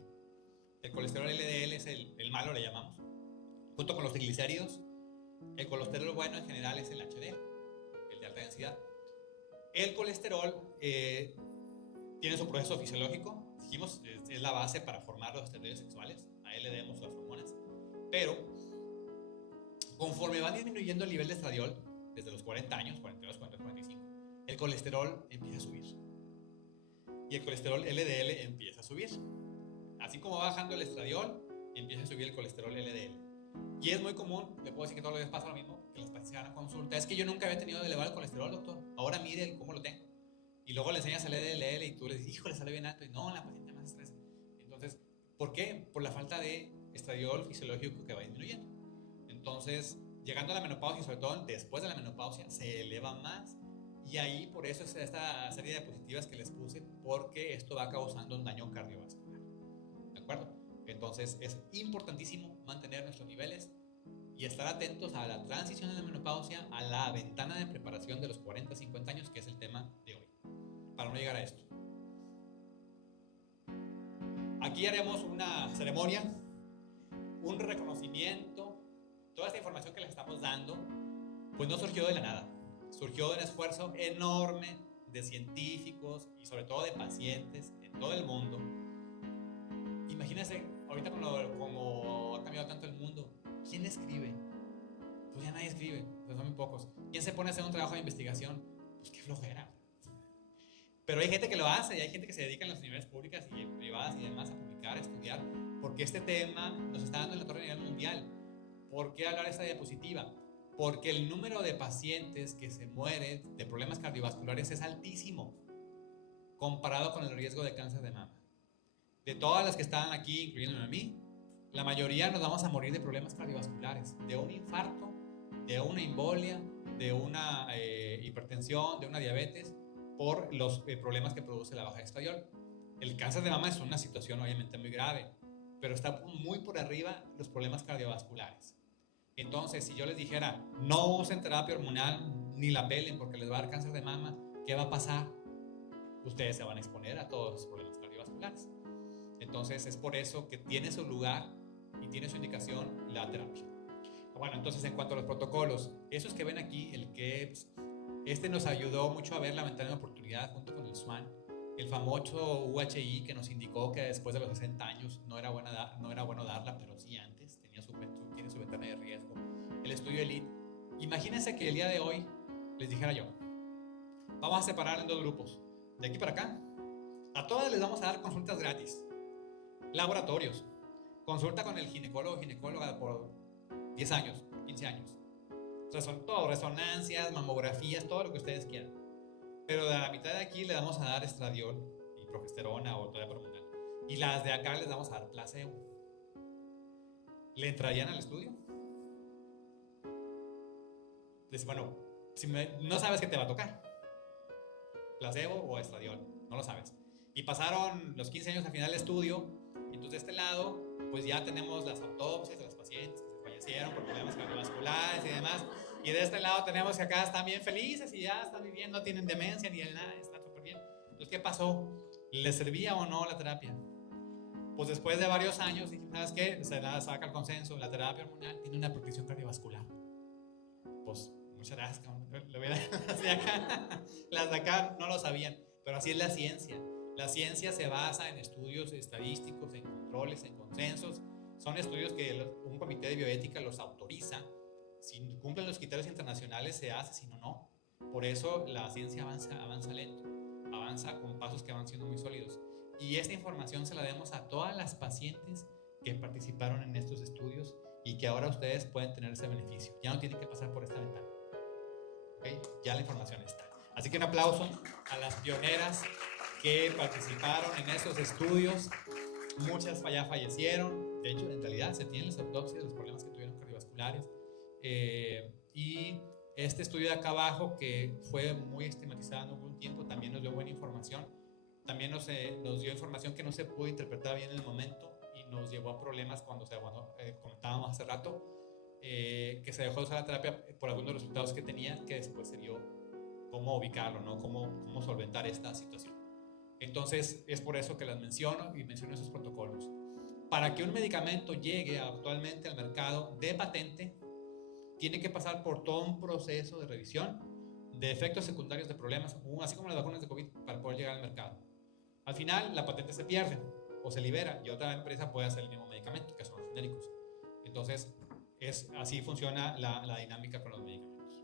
El colesterol LDL es el malo, le llamamos. Junto con los triglicéridos, el colesterol bueno en general es el HDL, el de alta densidad. El colesterol tiene su proceso fisiológico, dijimos, es la base para formar los esteroides sexuales, a él le debemos las hormonas, pero conforme va disminuyendo el nivel de estradiol, desde los 40 años, 42, 43, 45, el colesterol empieza a subir. Y el colesterol LDL empieza a subir. Así como va bajando el estradiol, empieza a subir el colesterol LDL. Y es muy común, le puedo decir que todos los días pasa lo mismo, que las pacientes van a consulta. Es que yo nunca había tenido elevado el colesterol, doctor. Ahora mire cómo lo tengo. Y luego le enseñas el LDL y tú le dices, híjole, sale bien alto. Y no, la paciente más estrés. Entonces, ¿por qué? Por la falta de estradiol fisiológico que va disminuyendo. Entonces, llegando a la menopausia y sobre todo después de la menopausia, se eleva más. Y ahí, por eso es esta serie de diapositivas que les puse, porque esto va causando un daño cardiovascular. acuerdo? Entonces es importantísimo mantener nuestros niveles y estar atentos a la transición de la menopausia, a la ventana de preparación de los 40 a 50 años, que es el tema de hoy, para no llegar a esto. Aquí haremos una ceremonia, un reconocimiento. Toda esta información que les estamos dando, pues no surgió de la nada, surgió de un esfuerzo enorme de científicos y sobre todo de pacientes en todo el mundo. Imagínense, ahorita como ha cambiado tanto el mundo, ¿quién escribe? Pues ya nadie escribe, pues son muy pocos. ¿Quién se pone a hacer un trabajo de investigación? Pues qué flojera. Pero hay gente que lo hace y hay gente que se dedica en las universidades públicas y privadas y demás a publicar, a estudiar, porque este tema nos está dando en la torre a nivel mundial. ¿Por qué hablar de esta diapositiva? Porque el número de pacientes que se mueren de problemas cardiovasculares es altísimo comparado con el riesgo de cáncer de mama. De todas las que están aquí, incluyéndome a mí, la mayoría nos vamos a morir de problemas cardiovasculares, de un infarto, de una embolia, de una hipertensión, de una diabetes, por los problemas que produce la baja de estradiol. El cáncer de mama es una situación obviamente muy grave, pero está muy por arriba los problemas cardiovasculares. Entonces, si yo les dijera, no usen terapia hormonal ni la pelen porque les va a dar cáncer de mama, ¿qué va a pasar? Ustedes se van a exponer a todos los problemas cardiovasculares. Entonces, es por eso que tiene su lugar y tiene su indicación la terapia. Bueno, entonces, en cuanto a los protocolos, esos que ven aquí, el KEPS, este nos ayudó mucho a ver la ventana de oportunidad junto con el SWAN, el famoso UHI que nos indicó que después de los 60 años no era bueno darla, pero sí antes, tiene su ventana de riesgo. El estudio ELITE. Imagínense que el día de hoy les dijera yo, vamos a separar en dos grupos, de aquí para acá. A todas les vamos a dar consultas gratis, laboratorios, consulta con el ginecólogo o ginecóloga por 10 años, por 15 años. Todo, resonancias, mamografías, todo lo que ustedes quieran. Pero de la mitad de aquí le vamos a dar estradiol y progesterona o terapia hormonal. Y las de acá les vamos a dar placebo. ¿Le entrarían al estudio? Bueno, no sabes qué te va a tocar, placebo o estradiol, no lo sabes. Y pasaron los 15 años al final del estudio, y entonces de este lado, pues ya tenemos las autopsias de los pacientes que se fallecieron por problemas cardiovasculares y demás. Y de este lado tenemos que acá están bien felices y ya están viviendo, no tienen demencia ni nada, están súper bien. Entonces, ¿qué pasó? ¿Les servía o no la terapia? Pues después de varios años, ¿sabes qué? Se la saca el consenso, la terapia hormonal tiene una protección cardiovascular. Pues muchas gracias, las de acá no lo sabían, pero así es la ciencia. La ciencia se basa en estudios estadísticos, en controles, en consensos. Son estudios que un comité de bioética los autoriza. Si cumplen los criterios internacionales se hace, si no, no. Por eso la ciencia avanza lento, avanza con pasos que van siendo muy sólidos. Y esta información se la demos a todas las pacientes que participaron en estos estudios y que ahora ustedes pueden tener ese beneficio. Ya no tienen que pasar por esta ventana. ¿Okay? Ya la información está. Así que un aplauso a las pioneras que participaron en estos estudios. Muchas ya fallecieron. De hecho, en realidad se tienen las autopsias de los problemas que tuvieron cardiovasculares. Y este estudio de acá abajo, que fue muy estigmatizado en un tiempo, también nos dio buena información. También nos dio información que no se pudo interpretar bien en el momento y nos llevó a problemas cuando comentábamos hace rato, que se dejó de usar la terapia por algunos resultados que tenía, que después se vio cómo ubicarlo, ¿no? Cómo solventar esta situación. Entonces es por eso que las menciono y menciono esos protocolos. Para que un medicamento llegue actualmente al mercado de patente, tiene que pasar por todo un proceso de revisión de efectos secundarios de problemas, así como las vacunas de COVID, para poder llegar al mercado. Al final, la patente se pierde o se libera y otra empresa puede hacer el mismo medicamento, que son los genéricos. Entonces, así funciona la dinámica con los medicamentos.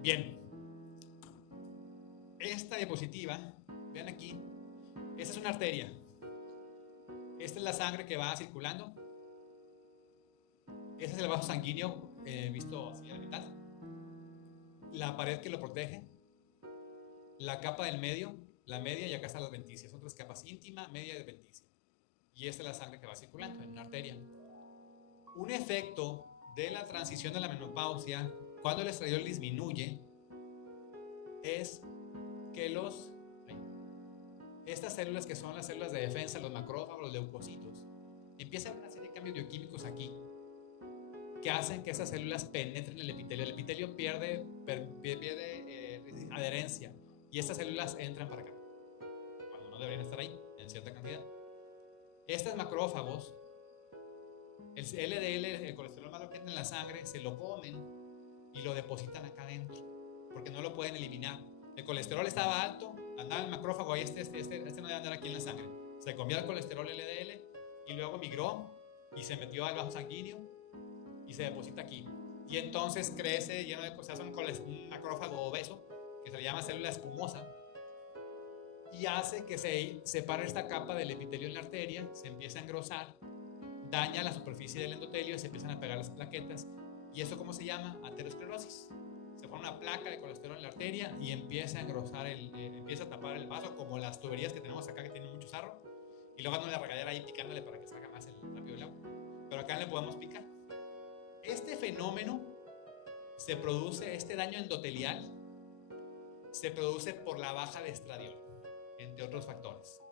Bien. Esta diapositiva, vean aquí, esta es una arteria. Esta es la sangre que va circulando. Este es el vaso sanguíneo visto así a la mitad. La pared que lo protege. La capa del medio, la media, y acá están las adventicias. Son tres capas: íntima, media y adventicia. Y esta es la sangre que va circulando en una arteria. Un efecto de la transición de la menopausia, cuando el estradiol disminuye, es que estas células que son las células de defensa, los macrófagos, los leucocitos, empieza a haber una serie de cambios bioquímicos aquí que hacen que esas células penetren el epitelio. El epitelio pierde adherencia y estas células entran para acá, cuando no deberían estar ahí, en cierta cantidad. Estos macrófagos, el LDL, el colesterol malo que entra en la sangre, se lo comen y lo depositan acá adentro, porque no lo pueden eliminar. El colesterol estaba alto, andaba en el macrófago, y este no debe andar aquí en la sangre. Se comió el colesterol LDL y luego migró y se metió al vaso sanguíneo y se deposita aquí. Y entonces crece lleno de cosas, un macrófago obeso que se le llama célula espumosa y hace que se separe esta capa del epitelio en la arteria, se empieza a engrosar, daña la superficie del endotelio y se empiezan a pegar las plaquetas. ¿Y eso cómo se llama? Aterosclerosis. Se forma una placa de colesterol en la arteria y empieza a engrosar, empieza a tapar el vaso, como las tuberías que tenemos acá que tienen mucho sarro, y luego anda la regadera ahí picándole para que salga más rápido el agua. Pero acá le podemos picar. Este fenómeno se produce, este daño endotelial se produce por la baja de estradiol, entre otros factores.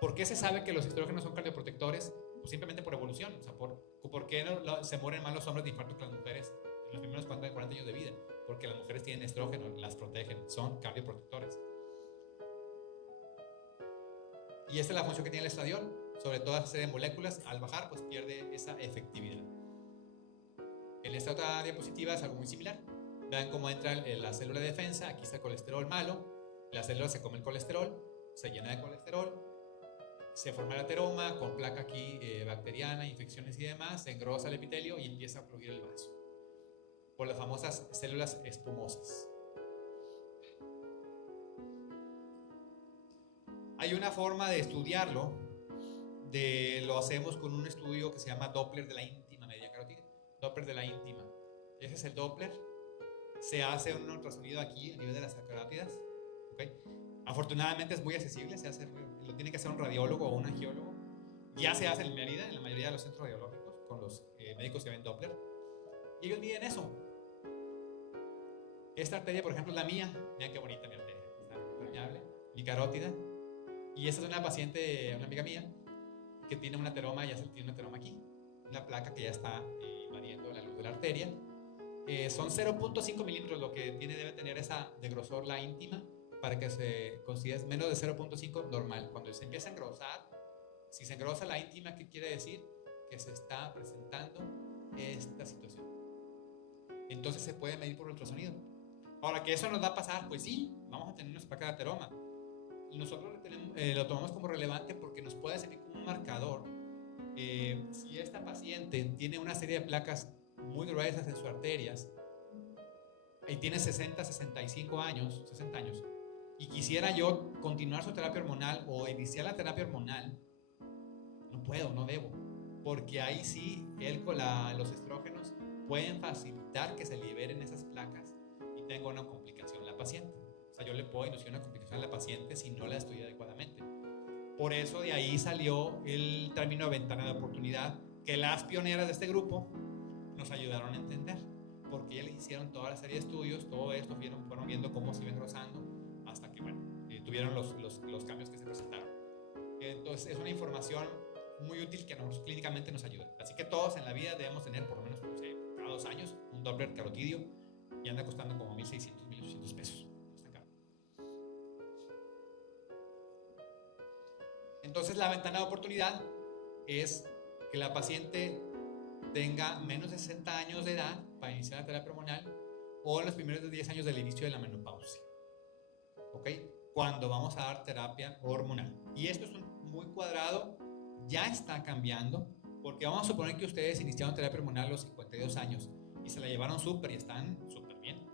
¿Por qué se sabe que los estrógenos son cardioprotectores? Pues simplemente por evolución. O sea, ¿por qué se mueren más los hombres de infarto que las mujeres en los primeros 40 años de vida? Porque las mujeres tienen estrógeno, las protegen, son cardioprotectores. Y esta es la función que tiene el estradiol, sobre todo esa serie de moléculas. Al bajar, pues pierde esa efectividad. En esta otra diapositiva es algo muy similar. Vean cómo entra la célula de defensa. Aquí está el colesterol malo. La célula se come el colesterol, se llena de colesterol, se forma el ateroma con placa aquí bacteriana, infecciones y demás. Se engrosa el epitelio y empieza a fluir el vaso por las famosas células espumosas. Hay una forma de estudiarlo, lo hacemos con un estudio que se llama Doppler de la íntima media carótida. Doppler de la íntima. Ese es el Doppler. Se hace un ultrasonido aquí a nivel de las carótidas. ¿Okay? Afortunadamente es muy accesible, lo tiene que hacer un radiólogo o un angiólogo. Ya se hace en Mérida, en la mayoría de los centros radiológicos, con los médicos que ven Doppler. Y ellos miden eso. Esta arteria, por ejemplo, es la mía. Vean qué bonita mi arteria. Está permeable, mi carótida. Y esta es una paciente, una amiga mía, que tiene un ateroma, tiene un ateroma aquí. Una placa que ya está invadiendo la luz de la arteria. Son 0.5 milímetros lo que debe tener esa de grosor la íntima para que se considere menos de 0.5 normal. Cuando se empieza a engrosar, si se engrosa la íntima, ¿qué quiere decir? Que se está presentando esta situación. Entonces se puede medir por ultrasonido. Ahora, ¿que eso nos va a pasar? Pues sí, vamos a tener una placa de ateroma. Nosotros lo tomamos como relevante porque nos puede servir como un marcador. Si esta paciente tiene una serie de placas muy gruesas en sus arterias y tiene 60 años, y quisiera yo continuar su terapia hormonal o iniciar la terapia hormonal, no puedo, no debo, porque ahí sí los estrógenos pueden facilitar que se liberen esas placas y tenga una complicación la paciente. O sea, yo le puedo inducir una complicación a la paciente si no la estudio adecuadamente. Por eso de ahí salió el término de ventana de oportunidad, que las pioneras de este grupo nos ayudaron a entender, porque ellas hicieron toda la serie de estudios, todo esto fueron viendo cómo se iba engrosando hasta que, tuvieron los cambios que se presentaron. Entonces es una información muy útil que clínicamente nos ayuda. Así que todos en la vida debemos tener por lo menos, no sé, cada 2 años un Doppler carotidio y anda costando como 1,600, 1,800 pesos. No está caro. Entonces la ventana de oportunidad es que la paciente tenga menos de 60 años de edad para iniciar la terapia hormonal o en los primeros 10 años del inicio de la menopausia. ¿Ok? Cuando vamos a dar terapia hormonal. Y esto es muy cuadrado, ya está cambiando, porque vamos a suponer que ustedes iniciaron terapia hormonal a los 52 años y se la llevaron súper y están súper bien.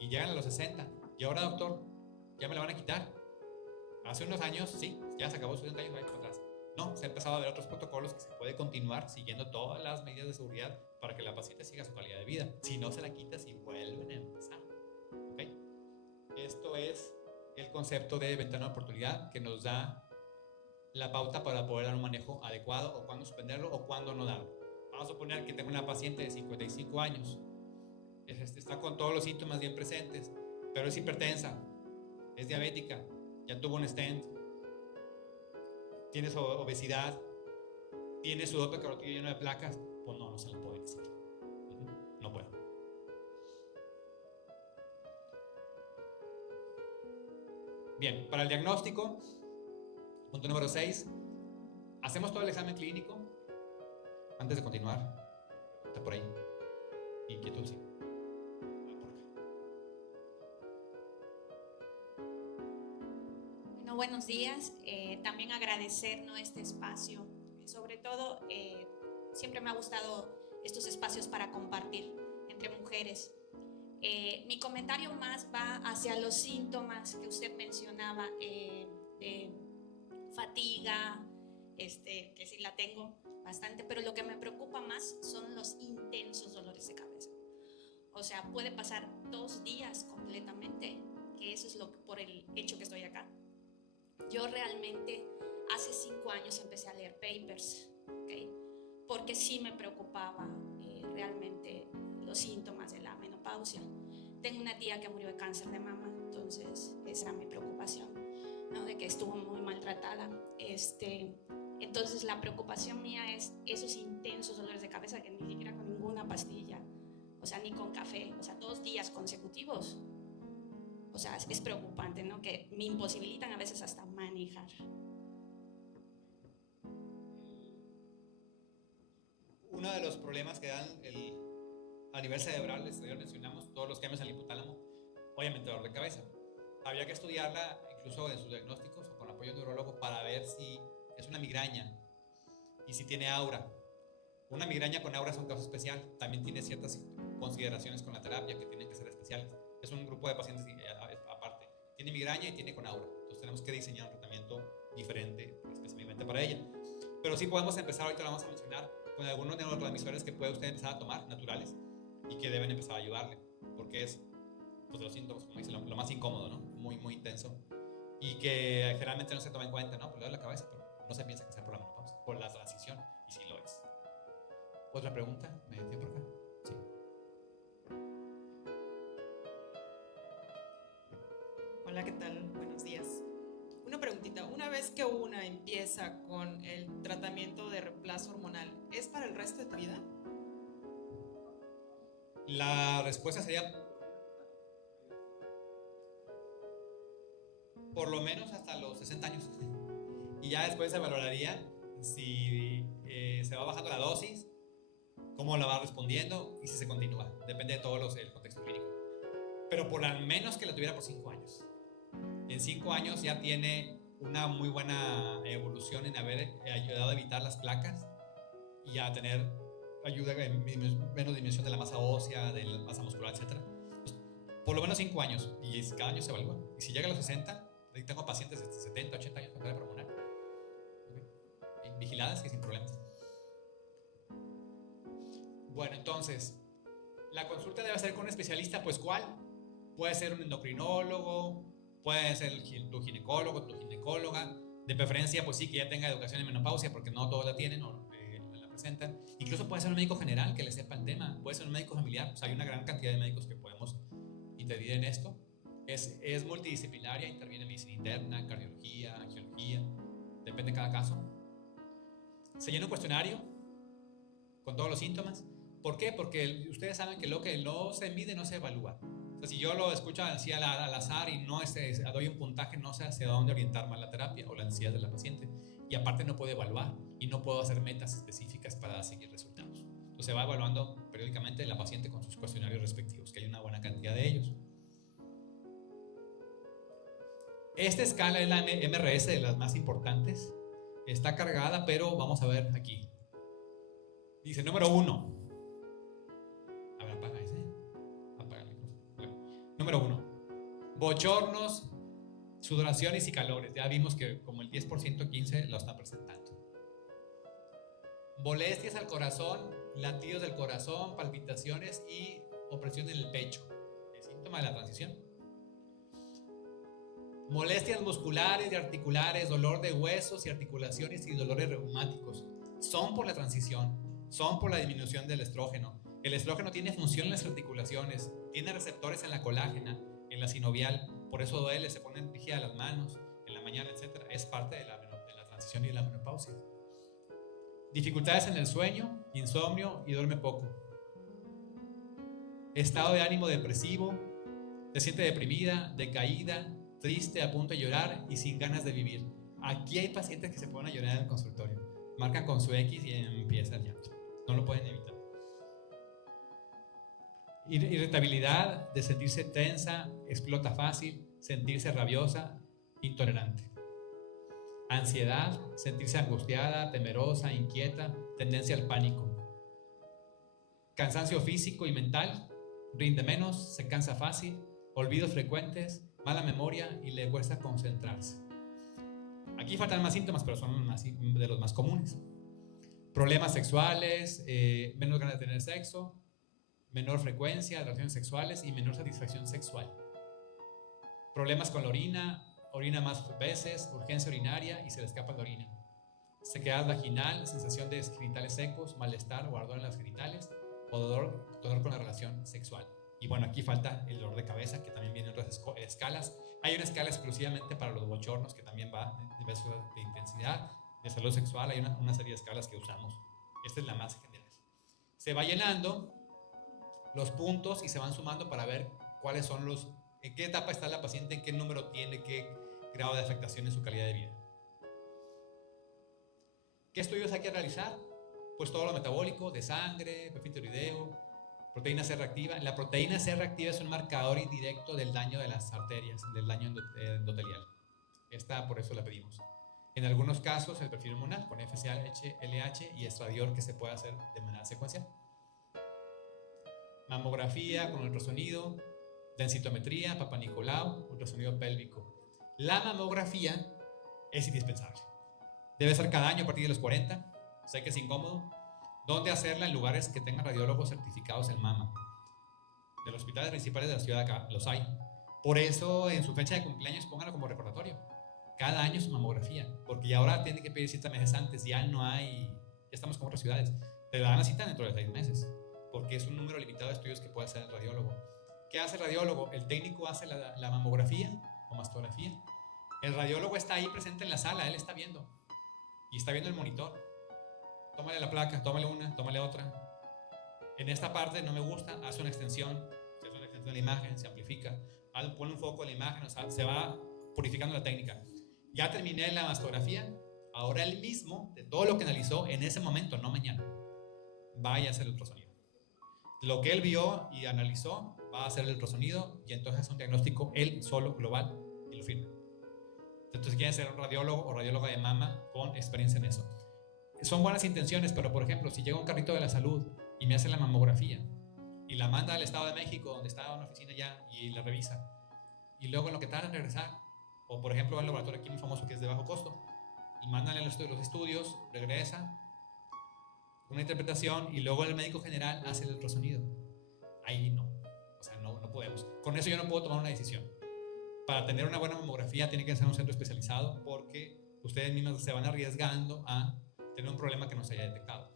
Y llegan a los 60. Y ahora, doctor, ¿ya me la van a quitar? Hace unos años, sí, ya se acabó sus 60 años, va para atrás. No, se ha empezado a ver otros protocolos que se puede continuar siguiendo todas las medidas de seguridad para que la paciente siga su calidad de vida. Si no se la quitas y vuelven a empezar. ¿Ok? Esto es el concepto de ventana de oportunidad que nos da la pauta para poder dar un manejo adecuado o cuándo suspenderlo o cuándo no darlo. Vamos a suponer que tengo una paciente de 55 años, está con todos los síntomas bien presentes, pero es hipertensa, es diabética, ya tuvo un stent, tienes obesidad, tienes sudor carótido lleno de placas, pues no se lo puedo decir. No puedo. Bien, para el diagnóstico, punto número 6, hacemos todo el examen clínico antes de continuar. Está por ahí. Inquietud, sí. Bueno, buenos días. También agradecer, ¿no?, este espacio. Sobre todo, siempre me ha gustado estos espacios para compartir entre mujeres. Mi comentario más va hacia los síntomas que usted mencionaba, de fatiga, que sí la tengo bastante, pero lo que me preocupa más son los intensos dolores de cabeza. O sea, puede pasar 2 días completamente, que eso es por el hecho que estoy acá. Yo realmente hace 5 años empecé a leer papers, ¿okay?, porque sí me preocupaba realmente los síntomas de la menopausia. Tengo una tía que murió de cáncer de mama, entonces esa era mi preocupación, ¿no?, de que estuvo muy maltratada. Entonces la preocupación mía es esos intensos dolores de cabeza que ni siquiera con ninguna pastilla, o sea, ni con café, o sea, 2 días consecutivos. O sea, es preocupante, ¿no?, que me imposibilitan a veces hasta manejar. Uno de los problemas que dan a nivel cerebral, ya mencionamos todos los cambios al hipotálamo, obviamente dolor de cabeza. Habría que estudiarla incluso en sus diagnósticos o con apoyo de neurólogo para ver si es una migraña y si tiene aura. Una migraña con aura es un caso especial, también tiene ciertas consideraciones con la terapia que tienen que ser especiales. Es un grupo de pacientes aparte. Tiene migraña y tiene con aura. Entonces tenemos que diseñar un tratamiento diferente específicamente para ella. Pero sí podemos empezar, ahorita lo vamos a mencionar, con algunos neurotransmisores que puede usted empezar a tomar, naturales, y que deben empezar a ayudarle, porque es, pues, de los síntomas, como dice, lo más incómodo, ¿no? Muy, muy intenso. Y que generalmente no se toma en cuenta, ¿no? Por lo de la cabeza, pero no se piensa que sea por la menopausia, por la transición, y sí lo es. ¿Otra pregunta? ¿Me dio por acá? Sí. Hola, ¿qué tal? Buenos días. Una preguntita. Una vez que una empieza con el tratamiento de reemplazo hormonal, ¿es para el resto de tu vida? La respuesta sería por lo menos hasta los 60 años. Y ya después se valoraría si se va bajando la dosis, cómo la va respondiendo y si se continúa. Depende de todo el contexto clínico. Pero por al menos que la tuviera por 5 años. En 5 años ya tiene una muy buena evolución en haber ayudado a evitar las placas y a tener ayuda en menos disminución de la masa ósea, de la masa muscular, etc. Pues, por lo menos 5 años, y cada año se evalúa. Y si llega a los 60, tengo pacientes de 70, 80 años con terapia hormonal, ¿okay?, vigiladas y sin problemas. Bueno, entonces, la consulta debe ser con un especialista, pues ¿cuál? Puede ser un endocrinólogo, puede ser tu ginecólogo, tu ginecóloga, de preferencia, pues sí, que ya tenga educación en menopausia, porque no todos la tienen o la presentan. Incluso puede ser un médico general que le sepa el tema, puede ser un médico familiar. Pues hay una gran cantidad de médicos que podemos intervenir en esto. Es multidisciplinaria, interviene medicina interna, cardiología, angiología, depende de cada caso. Se llena un cuestionario con todos los síntomas. ¿Por qué? Porque ustedes saben que lo que no se mide no se evalúa. O sea, si yo lo escucho así al azar y no doy un puntaje, no sé hacia dónde orientar más la terapia o la ansiedad de la paciente. Y aparte no puedo evaluar y no puedo hacer metas específicas para seguir resultados. Entonces se va evaluando periódicamente la paciente con sus cuestionarios respectivos, que hay una buena cantidad de ellos. Esta escala es la MRS, de las más importantes. Está cargada, pero vamos a ver aquí. Dice, número 1. A ver, apaga ese. Apaga el micrófono. Número 1. Bochornos, sudoraciones y calores. Ya vimos que como el 10%, 15% lo están presentando. Molestias al corazón, latidos del corazón, palpitaciones y opresión en el pecho. ¿Es síntoma de la transición? Molestias musculares y articulares, dolor de huesos y articulaciones y dolores reumáticos. Son por la transición, son por la disminución del estrógeno. El estrógeno tiene función en las articulaciones, tiene receptores en la colágena, en la sinovial, por eso duele, se ponen rígidas las manos en la mañana, etc. Es parte de la transición. transición y la menopausia. Dificultades en el sueño, insomnio y duerme poco. Estado de ánimo depresivo, se siente deprimida, decaída, triste, a punto de llorar y sin ganas de vivir. Aquí hay pacientes que se ponen a llorar en el consultorio. Marcan con su X y empieza el llanto. No lo pueden evitar. Irritabilidad, de sentirse tensa, explota fácil, sentirse rabiosa, intolerante. Ansiedad, sentirse angustiada, temerosa, inquieta, tendencia al pánico. Cansancio físico y mental, rinde menos, se cansa fácil, olvidos frecuentes, mala memoria y le cuesta concentrarse. Aquí faltan más síntomas, pero son de los más comunes. Problemas sexuales, menos ganas de tener sexo, menor frecuencia de relaciones sexuales y menor satisfacción sexual. Problemas con la orina más veces, urgencia urinaria y se le escapa la orina. Sequedad vaginal, sensación de genitales secos, malestar o ardor en las genitales o dolor con la relación sexual. Y bueno, aquí falta el dolor de cabeza, que también viene en otras escalas. Hay una escala exclusivamente para los bochornos, que también va de intensidad, de salud sexual. Hay una serie de escalas que usamos. Esta es la más general. Se va llenando los puntos y se van sumando para ver cuáles son en qué etapa está la paciente, en qué número tiene, qué grado de afectación en su calidad de vida. ¿Qué estudios hay que realizar? Pues todo lo metabólico, de sangre, perfil tiroideo, proteína C reactiva. La proteína C reactiva es un marcador indirecto del daño de las arterias, del daño endotelial. Esta por eso la pedimos. En algunos casos el perfil hormonal con FSH, LH y estradiol, que se puede hacer de manera secuencial. Mamografía con ultrasonido, densitometría, Papa Nicolau, ultrasonido pélvico. La mamografía es indispensable. Debe ser cada año a partir de los 40. Sé que es incómodo. ¿Dónde hacerla? En lugares que tengan radiólogos certificados en mama. De los hospitales principales de la ciudad acá los hay. Por eso en su fecha de cumpleaños pónganlo como recordatorio. Cada año su mamografía, porque ahora tiene que pedir cita meses antes. Ya no hay, ya estamos como otras ciudades. Te dan la cita dentro de 6 meses, porque es un número limitado de estudios que puede hacer el radiólogo. ¿Qué hace el radiólogo? El técnico hace la mamografía o mastografía. El radiólogo está ahí presente en la sala, él está viendo. Y está viendo el monitor. Tómale la placa, tómale una, tómale otra. En esta parte no me gusta, hace una extensión. Se hace una extensión de la imagen, se amplifica. Pone un foco en la imagen, o sea, se va purificando la técnica. Ya terminé la mastografía. Ahora él mismo, de todo lo que analizó en ese momento, no mañana, vaya a hacer el ultrasonido. Lo que él vio y analizó, va a hacer el ultrasonido y entonces es un diagnóstico él solo, global, y lo firma. Entonces quieren ser un radiólogo o radióloga de mama con experiencia en eso. Son buenas intenciones, pero por ejemplo, si llega un carrito de la salud y me hace la mamografía y la manda al Estado de México, donde está una oficina ya, y la revisa, y luego en lo que tarda en regresar, o por ejemplo el laboratorio aquí muy famoso que es de bajo costo, y mandan los estudios, regresa, una interpretación, y luego el médico general hace el ultrasonido. Ahí no, o sea, no podemos. Con eso yo no puedo tomar una decisión. Para tener una buena mamografía tiene que ser un centro especializado, porque ustedes mismos se van arriesgando a tener un problema que no se haya detectado.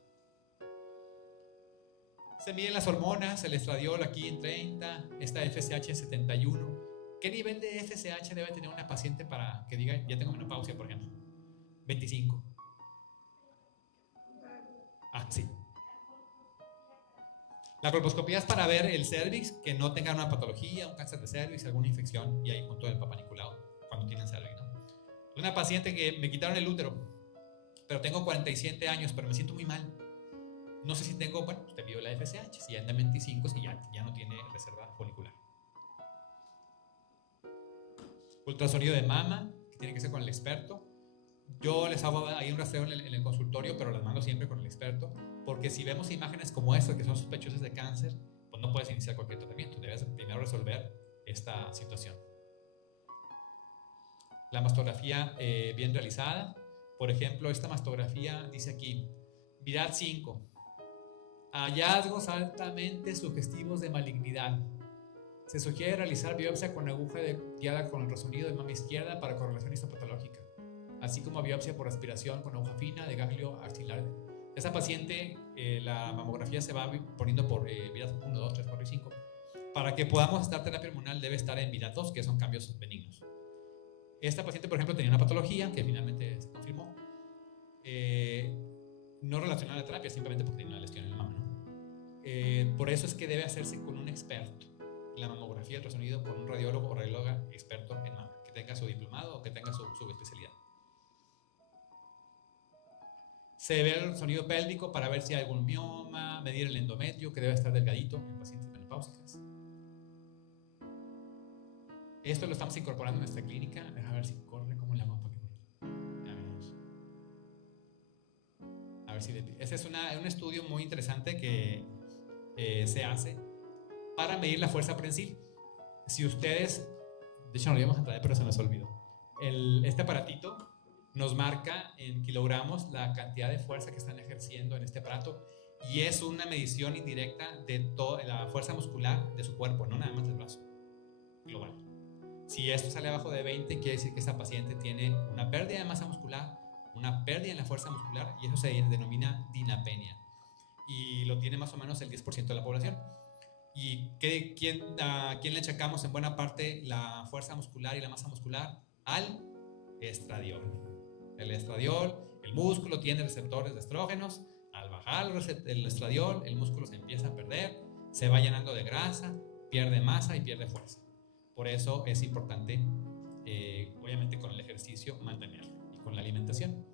Se miden las hormonas, el estradiol aquí en 30, esta FSH en 71. ¿Qué nivel de FSH debe tener una paciente para que diga, ya tengo menopausia, por ejemplo? 25. Ah, sí. La colposcopía es para ver el cervix, que no tenga una patología, un cáncer de cervix, alguna infección, y ahí junto al Papa Nicolau, cuando tienen cervix, ¿no? Una paciente que me quitaron el útero, pero tengo 47 años, pero me siento muy mal. No sé si tengo, bueno, usted vio la FSH, si ya anda en 25, si ya no tiene reserva folicular. Ultrasonido de mama, que tiene que ser con el experto. Yo les hago ahí un rastreo en el consultorio, pero las mando siempre con el experto, porque si vemos imágenes como estas que son sospechosas de cáncer, pues no puedes iniciar cualquier tratamiento, debes primero resolver esta situación. La mastografía bien realizada, por ejemplo, esta mastografía dice aquí, Viral 5, hallazgos altamente sugestivos de malignidad. Se sugiere realizar biopsia con aguja guiada con ultrasonido de mama izquierda para correlación histopatológica, así como biopsia por aspiración con aguja fina de ganglio axilar. Esa paciente, la mamografía se va poniendo por viras 1, 2, 3, 4 y 5. Para que podamos estar terapia hormonal debe estar en viras 2, que son cambios benignos. Esta paciente, por ejemplo, tenía una patología que finalmente se confirmó, no relacionada a la terapia, simplemente porque tiene una lesión en la mama, ¿no? Por eso es que debe hacerse con un experto. La mamografía, el ultrasonido, con un radiólogo o radióloga experto en mama, que tenga su diplomado o que tenga su especialidad. Se ve el sonido pélvico para ver si hay algún mioma, medir el endometrio, que debe estar delgadito en pacientes menopáusicas. Esto lo estamos incorporando en nuestra clínica. Déjame ver si corre, cómo le hago para que corra. Ya veremos. A ver si ese es un estudio muy interesante que se hace para medir la fuerza prensil. Si ustedes, de hecho no lo íbamos a traer, pero se nos olvidó. Este aparatito nos marca en kilogramos la cantidad de fuerza que están ejerciendo en este aparato, y es una medición indirecta de toda la fuerza muscular de su cuerpo, no nada más del brazo, global. Si esto sale abajo de 20, quiere decir que esta paciente tiene una pérdida de masa muscular, una pérdida en la fuerza muscular, y eso se denomina dinapenia, y lo tiene más o menos el 10% de la población. ¿Y a quién le achacamos en buena parte la fuerza muscular y la masa muscular? Al estradiol. El estradiol, el músculo tiene receptores de estrógenos. Al bajar el estradiol, el músculo se empieza a perder, se va llenando de grasa, pierde masa y pierde fuerza. Por eso es importante, obviamente con el ejercicio, mantenerlo, y con la alimentación.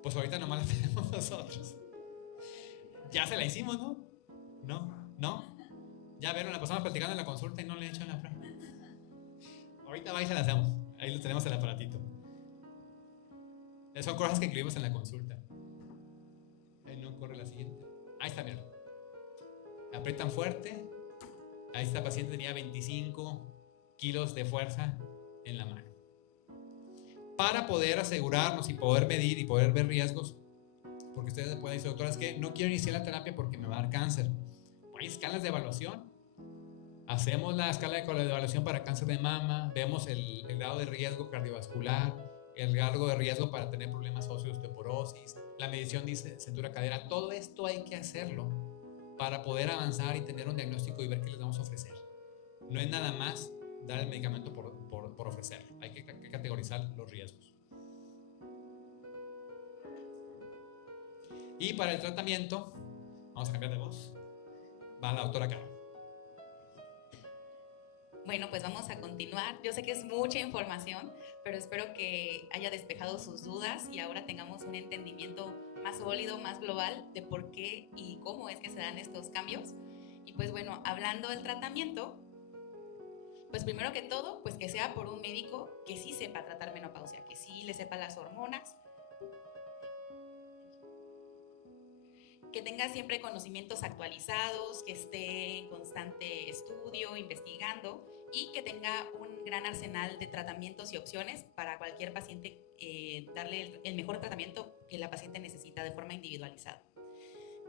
Pues ahorita nomás la tenemos nosotros. Ya se la hicimos, ¿no? ¿No? Ya vieron, la pasamos platicando en la consulta y no le he hecho la prueba. Ahorita va y se la hacemos. Ahí lo tenemos el aparatito. Son cosas que incluimos en la consulta. Ahí no corre la siguiente. Ahí está, mira. Aprietan fuerte. Ahí esta paciente tenía 25 kilos de fuerza en la mano. Para poder asegurarnos y poder medir y poder ver riesgos, porque ustedes pueden decir, doctora, es que no quiero iniciar la terapia porque me va a dar cáncer. Hay escalas de evaluación. Hacemos la escala de evaluación para cáncer de mama, vemos el grado de riesgo cardiovascular, el grado de riesgo para tener problemas óseos, osteoporosis, la medición de cintura cadera. Todo esto hay que hacerlo para poder avanzar y tener un diagnóstico y ver qué les vamos a ofrecer. No es nada más dar el medicamento por ofrecerlo. Hay que categorizar los riesgos. Y para el tratamiento, vamos a cambiar de voz. Va la doctora Caro. Bueno, pues vamos a continuar. Yo sé que es mucha información, pero espero que haya despejado sus dudas y ahora tengamos un entendimiento más sólido, más global de por qué y cómo es que se dan estos cambios. Y pues bueno, hablando del tratamiento, pues primero que todo, pues que sea por un médico que sí sepa tratar menopausia, que sí le sepa las hormonas, que tenga siempre conocimientos actualizados, que esté en constante estudio, investigando, y que tenga un gran arsenal de tratamientos y opciones para cualquier paciente, darle el mejor tratamiento que la paciente necesita de forma individualizada.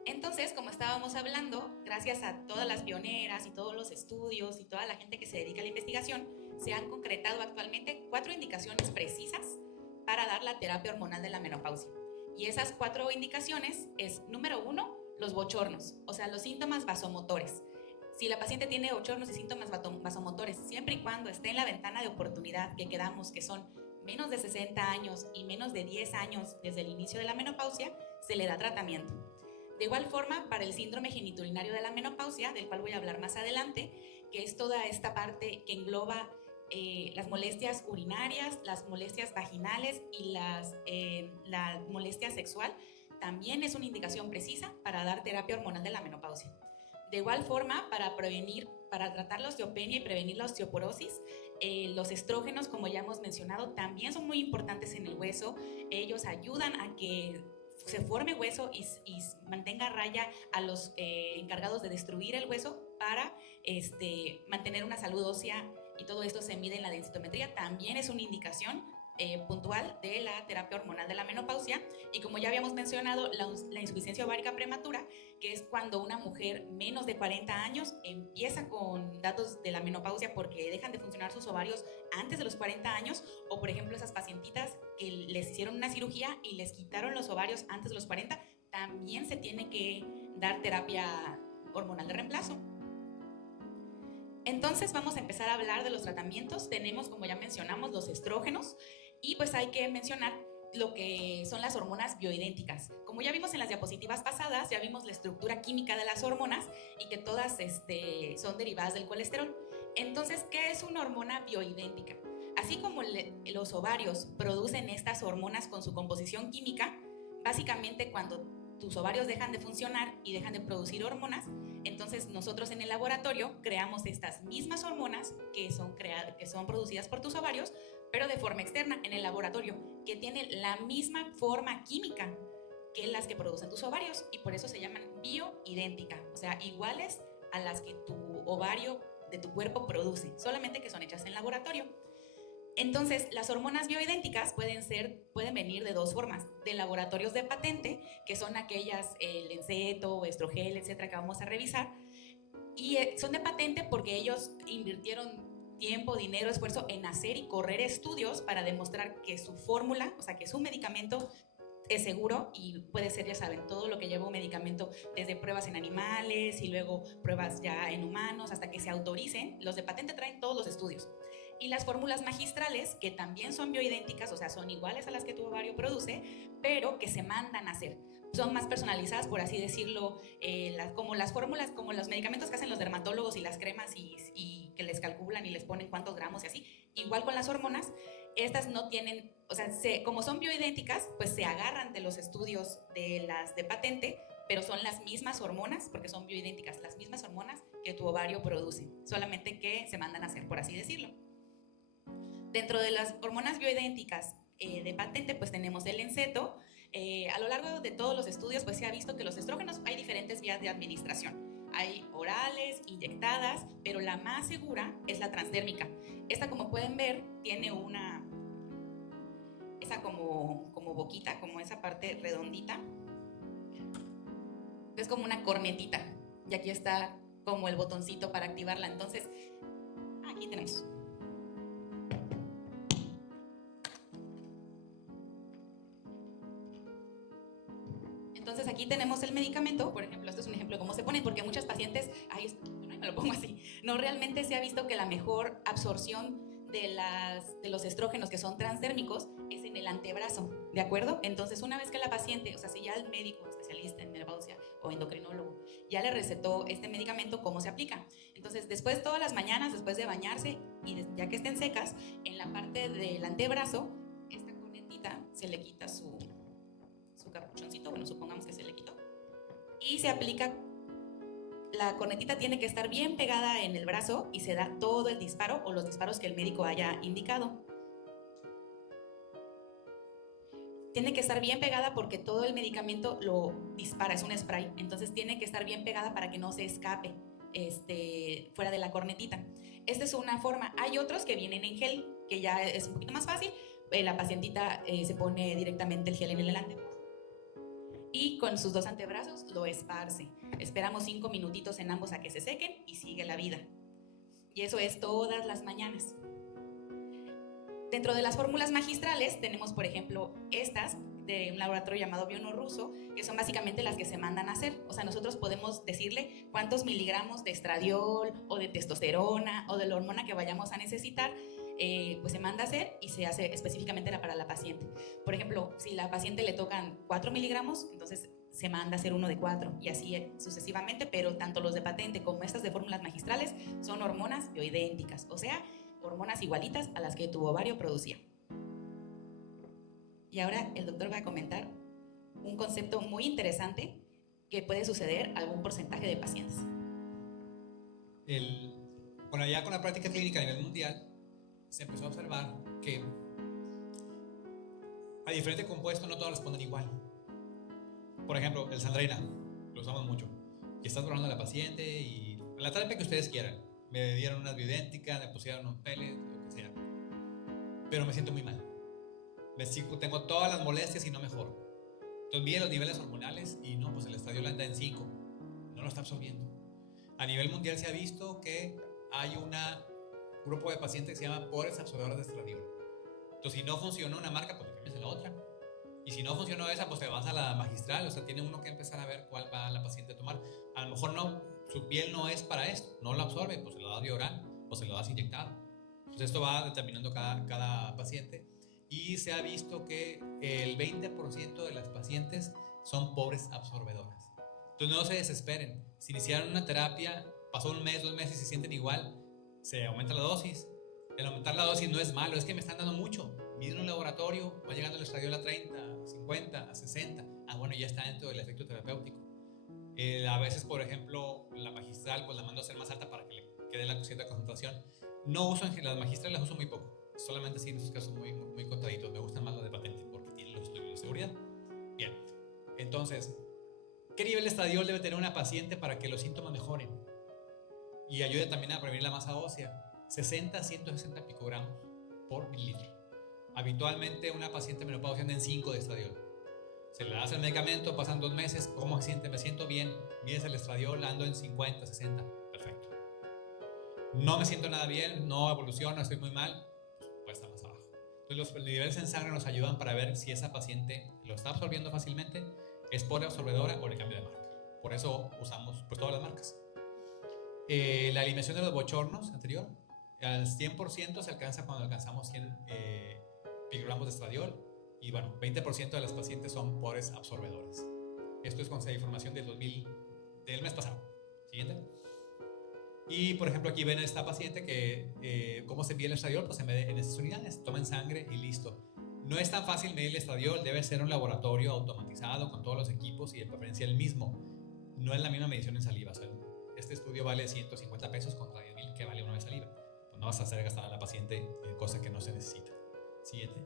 Entonces, como estábamos hablando, gracias a todas las pioneras y todos los estudios y toda la gente que se dedica a la investigación, se han concretado actualmente 4 indicaciones precisas para dar la terapia hormonal de la menopausia. Y esas 4 indicaciones es, número 1, los bochornos, o sea, los síntomas vasomotores. Si la paciente tiene bochornos y síntomas vasomotores, siempre y cuando esté en la ventana de oportunidad que quedamos, que son menos de 60 años y menos de 10 años desde el inicio de la menopausia, se le da tratamiento. De igual forma, para el síndrome genitourinario de la menopausia, del cual voy a hablar más adelante, que es toda esta parte que engloba las molestias urinarias, las molestias vaginales y la molestia sexual, también es una indicación precisa para dar terapia hormonal de la menopausia. De igual forma, para tratar la osteopenia y prevenir la osteoporosis, los estrógenos, como ya hemos mencionado, también son muy importantes en el hueso. Ellos ayudan a que se forme hueso y mantenga a raya a los encargados de destruir el hueso para mantener una salud ósea, y todo esto se mide en la densitometría. También es una indicación puntual de la terapia hormonal de la menopausia. Y como ya habíamos mencionado, la insuficiencia ovárica prematura, que es cuando una mujer menos de 40 años empieza con datos de la menopausia porque dejan de funcionar sus ovarios antes de los 40 años, o por ejemplo esas pacientitas que les hicieron una cirugía y les quitaron los ovarios antes de los 40, también se tiene que dar terapia hormonal de reemplazo. Entonces vamos a empezar a hablar de los tratamientos. Tenemos, como ya mencionamos, los estrógenos. Y pues hay que mencionar lo que son las hormonas bioidénticas. Como ya vimos en las diapositivas pasadas, ya vimos la estructura química de las hormonas y que todas son derivadas del colesterol. Entonces, ¿qué es una hormona bioidéntica? Así como los ovarios producen estas hormonas con su composición química, básicamente cuando tus ovarios dejan de funcionar y dejan de producir hormonas, entonces nosotros en el laboratorio creamos estas mismas hormonas que son producidas por tus ovarios, pero de forma externa en el laboratorio, que tienen la misma forma química que las que producen tus ovarios, y por eso se llaman bioidénticas, o sea, iguales a las que tu ovario de tu cuerpo produce, solamente que son hechas en laboratorio. Entonces, las hormonas bioidénticas pueden venir de dos formas: de laboratorios de patente, que son aquellas, Lenceto, Estrogel, etcétera, que vamos a revisar, y son de patente porque ellos invirtieron tiempo, dinero, esfuerzo en hacer y correr estudios para demostrar que su fórmula, o sea, que su medicamento es seguro y puede ser, ya saben, todo lo que lleva un medicamento, desde pruebas en animales y luego pruebas ya en humanos, hasta que se autoricen. Los de patente traen todos los estudios. Y las fórmulas magistrales, que también son bioidénticas, o sea, son iguales a las que tu ovario produce, pero que se mandan a hacer. Son más personalizadas, por así decirlo, como las fórmulas, como los medicamentos que hacen los dermatólogos y las cremas y que les calculan y les ponen cuántos gramos y así. Igual con las hormonas, estas no tienen, o sea, como son bioidénticas, pues se agarran de los estudios de las de patente, pero son las mismas hormonas, porque son bioidénticas, las mismas hormonas que tu ovario produce, solamente que se mandan a hacer, por así decirlo. Dentro de las hormonas bioidénticas de patente, pues tenemos el Lenceto. A lo largo de todos los estudios, pues se ha visto que los estrógenos hay diferentes vías de administración. Hay orales, inyectadas, pero la más segura es la transdérmica. Esta, como pueden ver, tiene esa como boquita, como esa parte redondita. Es como una cornetita. Y aquí está como el botoncito para activarla. Entonces, aquí tenemos. Entonces aquí tenemos el medicamento, por ejemplo, este es un ejemplo de cómo se pone, porque muchas pacientes, bueno, me lo pongo así, no, realmente se ha visto que la mejor absorción de los estrógenos que son transdérmicos es en el antebrazo, ¿de acuerdo? Entonces, una vez que la paciente, o sea, si ya el médico especialista en menopausia o endocrinólogo ya le recetó este medicamento, ¿cómo se aplica? Entonces, después, todas las mañanas, después de bañarse y ya que estén secas, en la parte del antebrazo, esta cornetita se le quita su capuchoncito, bueno, supongamos que se le quitó, y se aplica. La cornetita tiene que estar bien pegada en el brazo y se da todo el disparo o los disparos que el médico haya indicado. Tiene que estar bien pegada porque todo el medicamento lo dispara, es un spray, entonces tiene que estar bien pegada para que no se escape fuera de la cornetita. Esta es una forma. Hay otros que vienen en gel, que ya es un poquito más fácil. La pacientita se pone directamente el gel en el antebrazo y con sus dos antebrazos lo esparce. Esperamos 5 minutitos en ambos a que se sequen y sigue la vida. Y eso es todas las mañanas. Dentro de las fórmulas magistrales tenemos, por ejemplo, estas de un laboratorio llamado Biono-Ruso, que son básicamente las que se mandan a hacer. O sea, nosotros podemos decirle cuántos miligramos de estradiol o de testosterona o de la hormona que vayamos a necesitar, pues se manda a hacer y se hace específicamente para la paciente. Por ejemplo, si la paciente le tocan 4 miligramos, entonces se manda a hacer uno de 4 y así sucesivamente, pero tanto los de patente como estas de fórmulas magistrales son hormonas bioidénticas, o sea, hormonas igualitas a las que tu ovario producía. Y ahora el doctor va a comentar un concepto muy interesante que puede suceder a algún porcentaje de pacientes. Bueno, ya con la práctica clínica a nivel mundial se empezó a observar que a diferentes compuestos no todos responden igual. Por ejemplo, el Sandrena, lo usamos mucho. Y estás tratando a la paciente y la terapia que ustedes quieran. Me dieron unas bioidénticas, me pusieron unos pellets, lo que sea. Pero me siento muy mal. Tengo todas las molestias y no mejoro. Entonces vi los niveles hormonales y no, pues el estradiol anda en 5. No lo está absorbiendo. A nivel mundial se ha visto que hay un grupo de pacientes que se llama pobres absorbedores de estradiol. Entonces, si no funcionó una marca, pues cambias a la otra. Y si no funcionó esa, pues te vas a la magistral. O sea, tiene uno que empezar a ver cuál va la paciente a tomar. A lo mejor no, su piel no es para esto, no lo absorbe, pues se lo das vía oral o se lo das inyectado. Entonces, esto va determinando cada paciente. y se ha visto que el 20% de las pacientes son pobres absorbedoras. Entonces no se desesperen. Si iniciaron una terapia, pasó un mes, 2 meses y se sienten igual, se aumenta la dosis. El aumentar la dosis no es malo, es que me están dando mucho. Miden un laboratorio, va llegando el estradiol a 30, a 50, a 60. Ah, bueno, ya está dentro del efecto terapéutico. A veces, por ejemplo, la magistral, pues la mando a hacer más alta para que le quede la cierta concentración. No uso las magistrales, las uso muy poco. Solamente sí en esos casos muy, muy contaditos. Me gustan más las de patente porque tienen los estudios de seguridad. Bien, entonces, ¿qué nivel de estradiol debe tener una paciente para que los síntomas mejoren? Y ayude también a prevenir la masa ósea. 60 a 160 picogramos por mililitro. Habitualmente una paciente menopáusica anda en 5 de estradiol. Se le das el medicamento, pasan 2 meses, ¿cómo se siente? Me siento bien, mides el estradiol, ando en 50, 60, perfecto. No me siento nada bien, no evoluciono, estoy muy mal, pues estar más abajo. Entonces los niveles en sangre nos ayudan para ver si esa paciente lo está absorbiendo fácilmente, es pobre absorbedora o le cambio de marca. Por eso usamos pues todas las marcas. La eliminación de los bochornos anterior, al 100% se alcanza cuando alcanzamos 100 picogramos de estradiol. Y bueno, 20% de las pacientes son pobres absorbedoras. Esto es con información del mes pasado. Siguiente. Y por ejemplo, aquí ven a esta paciente que cómo se mide el estradiol, pues en esas unidades, toman sangre y listo. No es tan fácil medir el estradiol, debe ser un laboratorio automatizado con todos los equipos y de preferencia el mismo. No es la misma medición en saliva. O sea, este estudio vale 150 pesos contra 10,000 que vale una de saliva. Pues no vas a hacer gastar a la paciente cosas que no se necesita. Siguiente.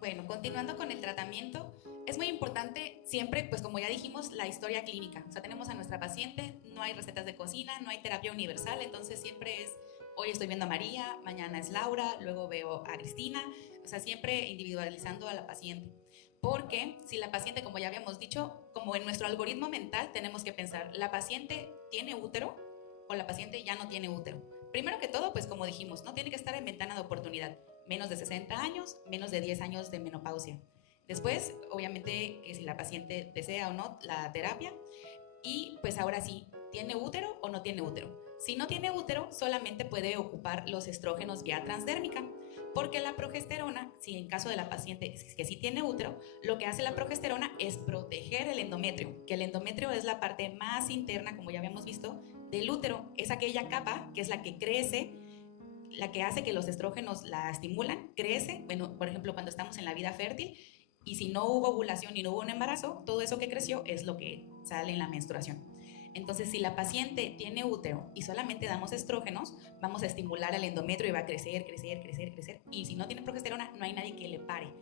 Bueno, continuando con el tratamiento, es muy importante siempre, pues como ya dijimos, la historia clínica. O sea, tenemos a nuestra paciente, no hay recetas de cocina, no hay terapia universal, entonces siempre es, hoy estoy viendo a María, mañana es Laura, luego veo a Cristina, o sea, siempre individualizando a la paciente. Porque si la paciente, como ya habíamos dicho, como en nuestro algoritmo mental tenemos que pensar, ¿la paciente tiene útero o la paciente ya no tiene útero? Primero que todo, pues como dijimos, no tiene que estar en ventana de oportunidad. Menos de 60 años, menos de 10 años de menopausia. Después, obviamente, que si la paciente desea o no la terapia. Y pues ahora sí, ¿tiene útero o no tiene útero? Si no tiene útero, solamente puede ocupar los estrógenos vía transdérmica, porque la progesterona, si en caso de la paciente que sí tiene útero, lo que hace la progesterona es proteger el endometrio, que el endometrio es la parte más interna, como ya habíamos visto, del útero. Es aquella capa que es la que crece, la que hace que los estrógenos la estimulan, crece, bueno, por ejemplo, cuando estamos en la vida fértil, y si no hubo ovulación y no hubo un embarazo, todo eso que creció es lo que sale en la menstruación. Entonces, si la paciente tiene útero y solamente damos estrógenos, vamos a estimular al endometrio y va a crecer, crecer, crecer, crecer. Y si no tiene progesterona, no hay nadie que le pare,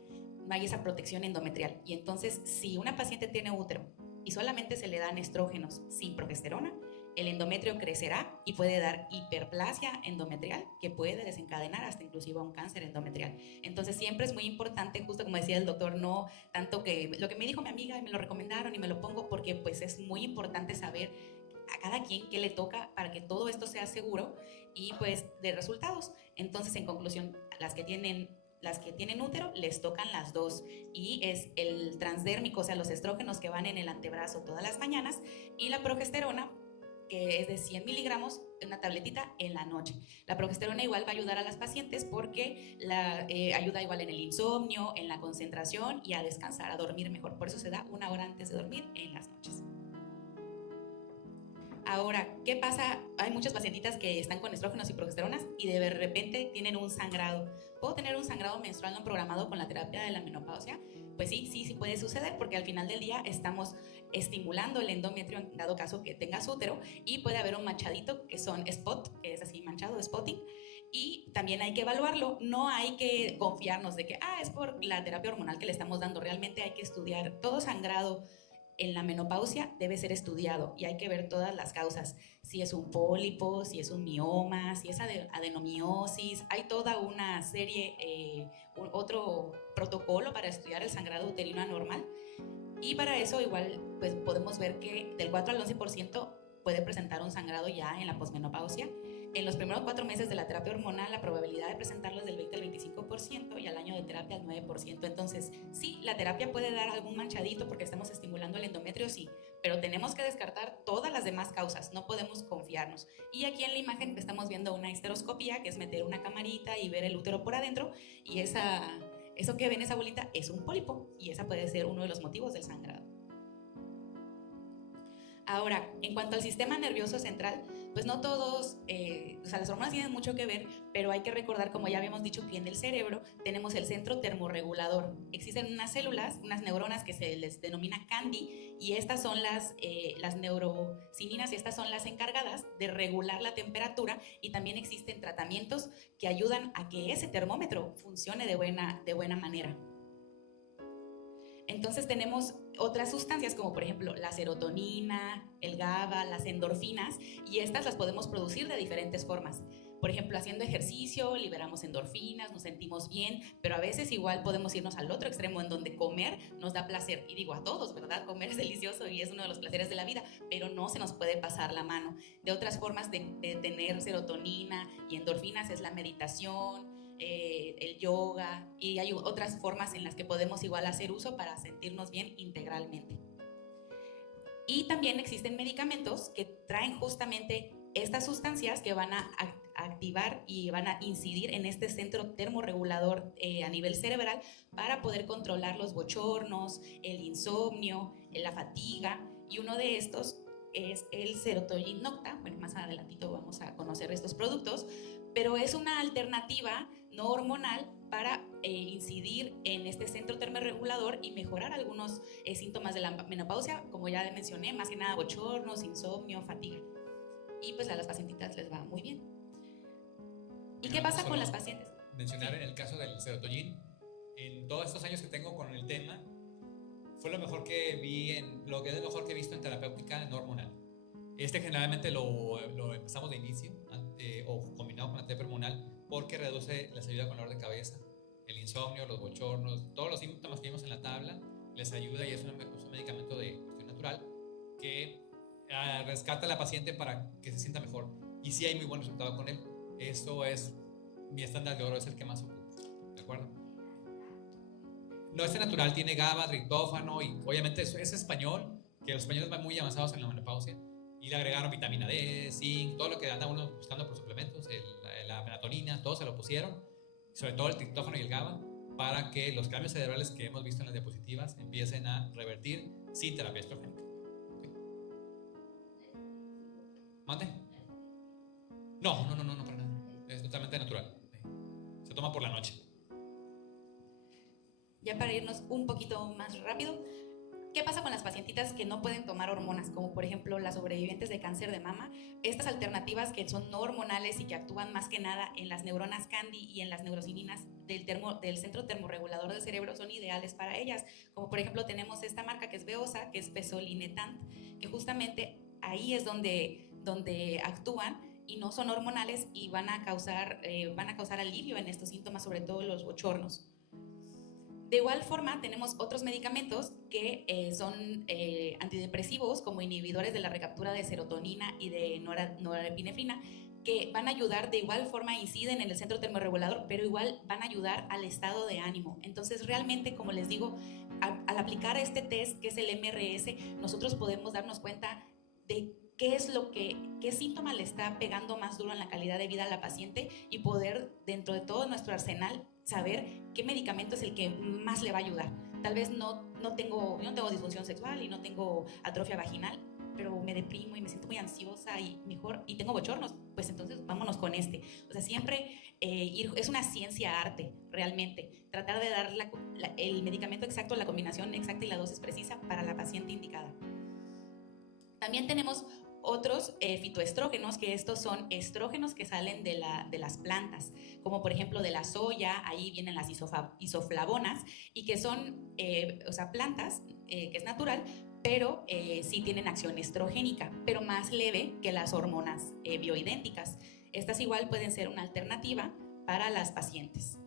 no hay esa protección endometrial. Y entonces, si una paciente tiene útero y solamente se le dan estrógenos sin progesterona, el endometrio crecerá y puede dar hiperplasia endometrial que puede desencadenar hasta inclusive un cáncer endometrial. Entonces siempre es muy importante, justo como decía el doctor, no tanto que lo que me dijo mi amiga y me lo recomendaron y me lo pongo, porque pues es muy importante saber a cada quien qué le toca para que todo esto sea seguro y pues de resultados. Entonces, en conclusión, las que tienen útero les tocan las dos, y es el transdérmico, o sea, los estrógenos que van en el antebrazo todas las mañanas, y la progesterona, que es de 100 miligramos, una tabletita en la noche. La progesterona igual va a ayudar a las pacientes porque ayuda igual en el insomnio, en la concentración y a descansar, a dormir mejor. Por eso se da 1 hora antes de dormir en las noches. Ahora, ¿qué pasa? Hay muchas pacientitas que están con estrógenos y progesteronas y de repente tienen un sangrado. ¿Puedo tener un sangrado menstrual no programado con la terapia de la menopausia? Pues sí puede suceder, porque al final del día estamos estimulando el endometrio en dado caso que tengas útero, y puede haber un manchadito que son spot, que es así manchado, spotting, y también hay que evaluarlo. No hay que confiarnos de que es por la terapia hormonal que le estamos dando. Realmente hay que estudiar. Todo sangrado en la menopausia debe ser estudiado y hay que ver todas las causas, si es un pólipo, si es un mioma, si es adenomiosis. Hay toda una serie, otro protocolo para estudiar el sangrado uterino anormal, y para eso igual pues podemos ver que del 4 al 11% puede presentar un sangrado ya en la posmenopausia. En los primeros 4 meses de la terapia hormonal, la probabilidad de presentarlo es del 20 al 25%, y al año de terapia al 9%. Entonces, sí, la terapia puede dar algún manchadito porque estamos estimulando el endometrio, sí, pero tenemos que descartar todas las demás causas, no podemos confiarnos. Y aquí en la imagen estamos viendo una histeroscopía, que es meter una camarita y ver el útero por adentro, y eso que ven, esa bolita, es un pólipo, y esa puede ser uno de los motivos del sangrado. Ahora, en cuanto al sistema nervioso central, pues no todos, las hormonas tienen mucho que ver, pero hay que recordar, como ya habíamos dicho, que en el cerebro tenemos el centro termorregulador. Existen unas células, unas neuronas que se les denomina CANDI, y estas son las neurosininas, y estas son las encargadas de regular la temperatura, y también existen tratamientos que ayudan a que ese termómetro funcione de buena manera. Entonces tenemos otras sustancias como por ejemplo la serotonina, el GABA, las endorfinas, y estas las podemos producir de diferentes formas. Por ejemplo, haciendo ejercicio liberamos endorfinas, nos sentimos bien, pero a veces igual podemos irnos al otro extremo en donde comer nos da placer. Y digo a todos, ¿verdad? Comer es delicioso y es uno de los placeres de la vida, pero no se nos puede pasar la mano. De otras formas de tener serotonina y endorfinas es la meditación, el yoga, y hay otras formas en las que podemos igual hacer uso para sentirnos bien integralmente. Y también existen medicamentos que traen justamente estas sustancias que van a activar y van a incidir en este centro termorregulador a nivel cerebral para poder controlar los bochornos, el insomnio, la fatiga, y uno de estos es el serotonin nocta. Bueno, más adelantito vamos a conocer estos productos, pero es una alternativa no hormonal para incidir en este centro termorregulador y mejorar algunos síntomas de la menopausia, como ya mencioné, más que nada bochornos, insomnio, fatiga. Y pues a las pacientitas les va muy bien. ¿Y qué pasa con las pacientes? Mencionar en el caso del serotonin, en todos estos años que tengo con el tema, fue lo mejor que vi, lo que es lo mejor que he visto en terapéutica no hormonal. Generalmente lo empezamos de inicio o combinado con la terapia hormonal, porque les ayuda con el dolor de cabeza, el insomnio, los bochornos, todos los síntomas que vimos en la tabla, les ayuda, y es un medicamento de cuestión natural que rescata a la paciente para que se sienta mejor. Y sí hay muy buen resultado con él. Eso es mi estándar de oro, es el que más ocupo. ¿De acuerdo? No, natural tiene GABA, triptófano, y obviamente es español, que los españoles van muy avanzados en la menopausia, y le agregaron vitamina D, zinc, todo lo que anda uno buscando por suplementos, la melatonina, todo se lo pusieron, sobre todo el triptófano y el GABA, para que los cambios cerebrales que hemos visto en las diapositivas empiecen a revertir sin terapia estrogénica. ¿Mande? No, para nada. Es totalmente natural. Se toma por la noche. Ya para irnos un poquito más rápido, ¿qué pasa con las pacientitas que no pueden tomar hormonas? Como por ejemplo las sobrevivientes de cáncer de mama. Estas alternativas que son no hormonales y que actúan más que nada en las neuronas CANDI y en las neurosininas del centro termorregulador del cerebro son ideales para ellas. Como por ejemplo tenemos esta marca que es Veosa, que es Fezolinetant, que justamente ahí es donde actúan y no son hormonales y van a causar alivio en estos síntomas, sobre todo los bochornos. De igual forma, tenemos otros medicamentos que son antidepresivos, como inhibidores de la recaptura de serotonina y de norepinefrina, que van a ayudar, de igual forma inciden en el centro termorregulador, pero igual van a ayudar al estado de ánimo. Entonces, realmente, como les digo, al aplicar este test, que es el MRS, nosotros podemos darnos cuenta de qué síntoma le está pegando más duro en la calidad de vida a la paciente, y poder, dentro de todo nuestro arsenal, saber qué medicamento es el que más le va a ayudar. Tal vez yo no tengo disfunción sexual y no tengo atrofia vaginal, pero me deprimo y me siento muy ansiosa y tengo bochornos, pues entonces vámonos con este. O sea, siempre es una ciencia-arte, realmente. Tratar de dar el medicamento exacto, la combinación exacta y la dosis precisa para la paciente indicada. También tenemos otros fitoestrógenos, que estos son estrógenos que salen de las plantas, como por ejemplo de la soya. Ahí vienen las isoflavonas, y que son plantas, que es natural, pero sí tienen acción estrogénica, pero más leve que las hormonas bioidénticas. Estas igual pueden ser una alternativa para las pacientes.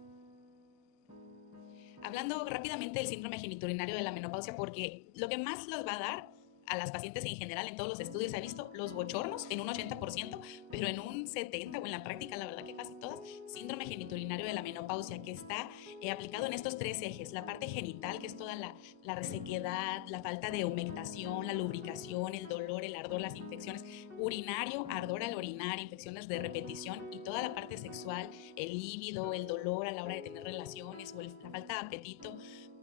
Hablando rápidamente del síndrome genitourinario de la menopausia, porque lo que más los va a dar a las pacientes en general, en todos los estudios se ha visto los bochornos en un 80%, pero en un 70% o en la práctica, la verdad que casi todas, síndrome genitourinario de la menopausia, que está aplicado en estos 3 ejes: la parte genital, que es toda la resequedad, la falta de humectación, la lubricación, el dolor, el ardor, las infecciones; urinario, ardor al orinar, infecciones de repetición; y toda la parte sexual, el líbido, el dolor a la hora de tener relaciones o la falta de apetito.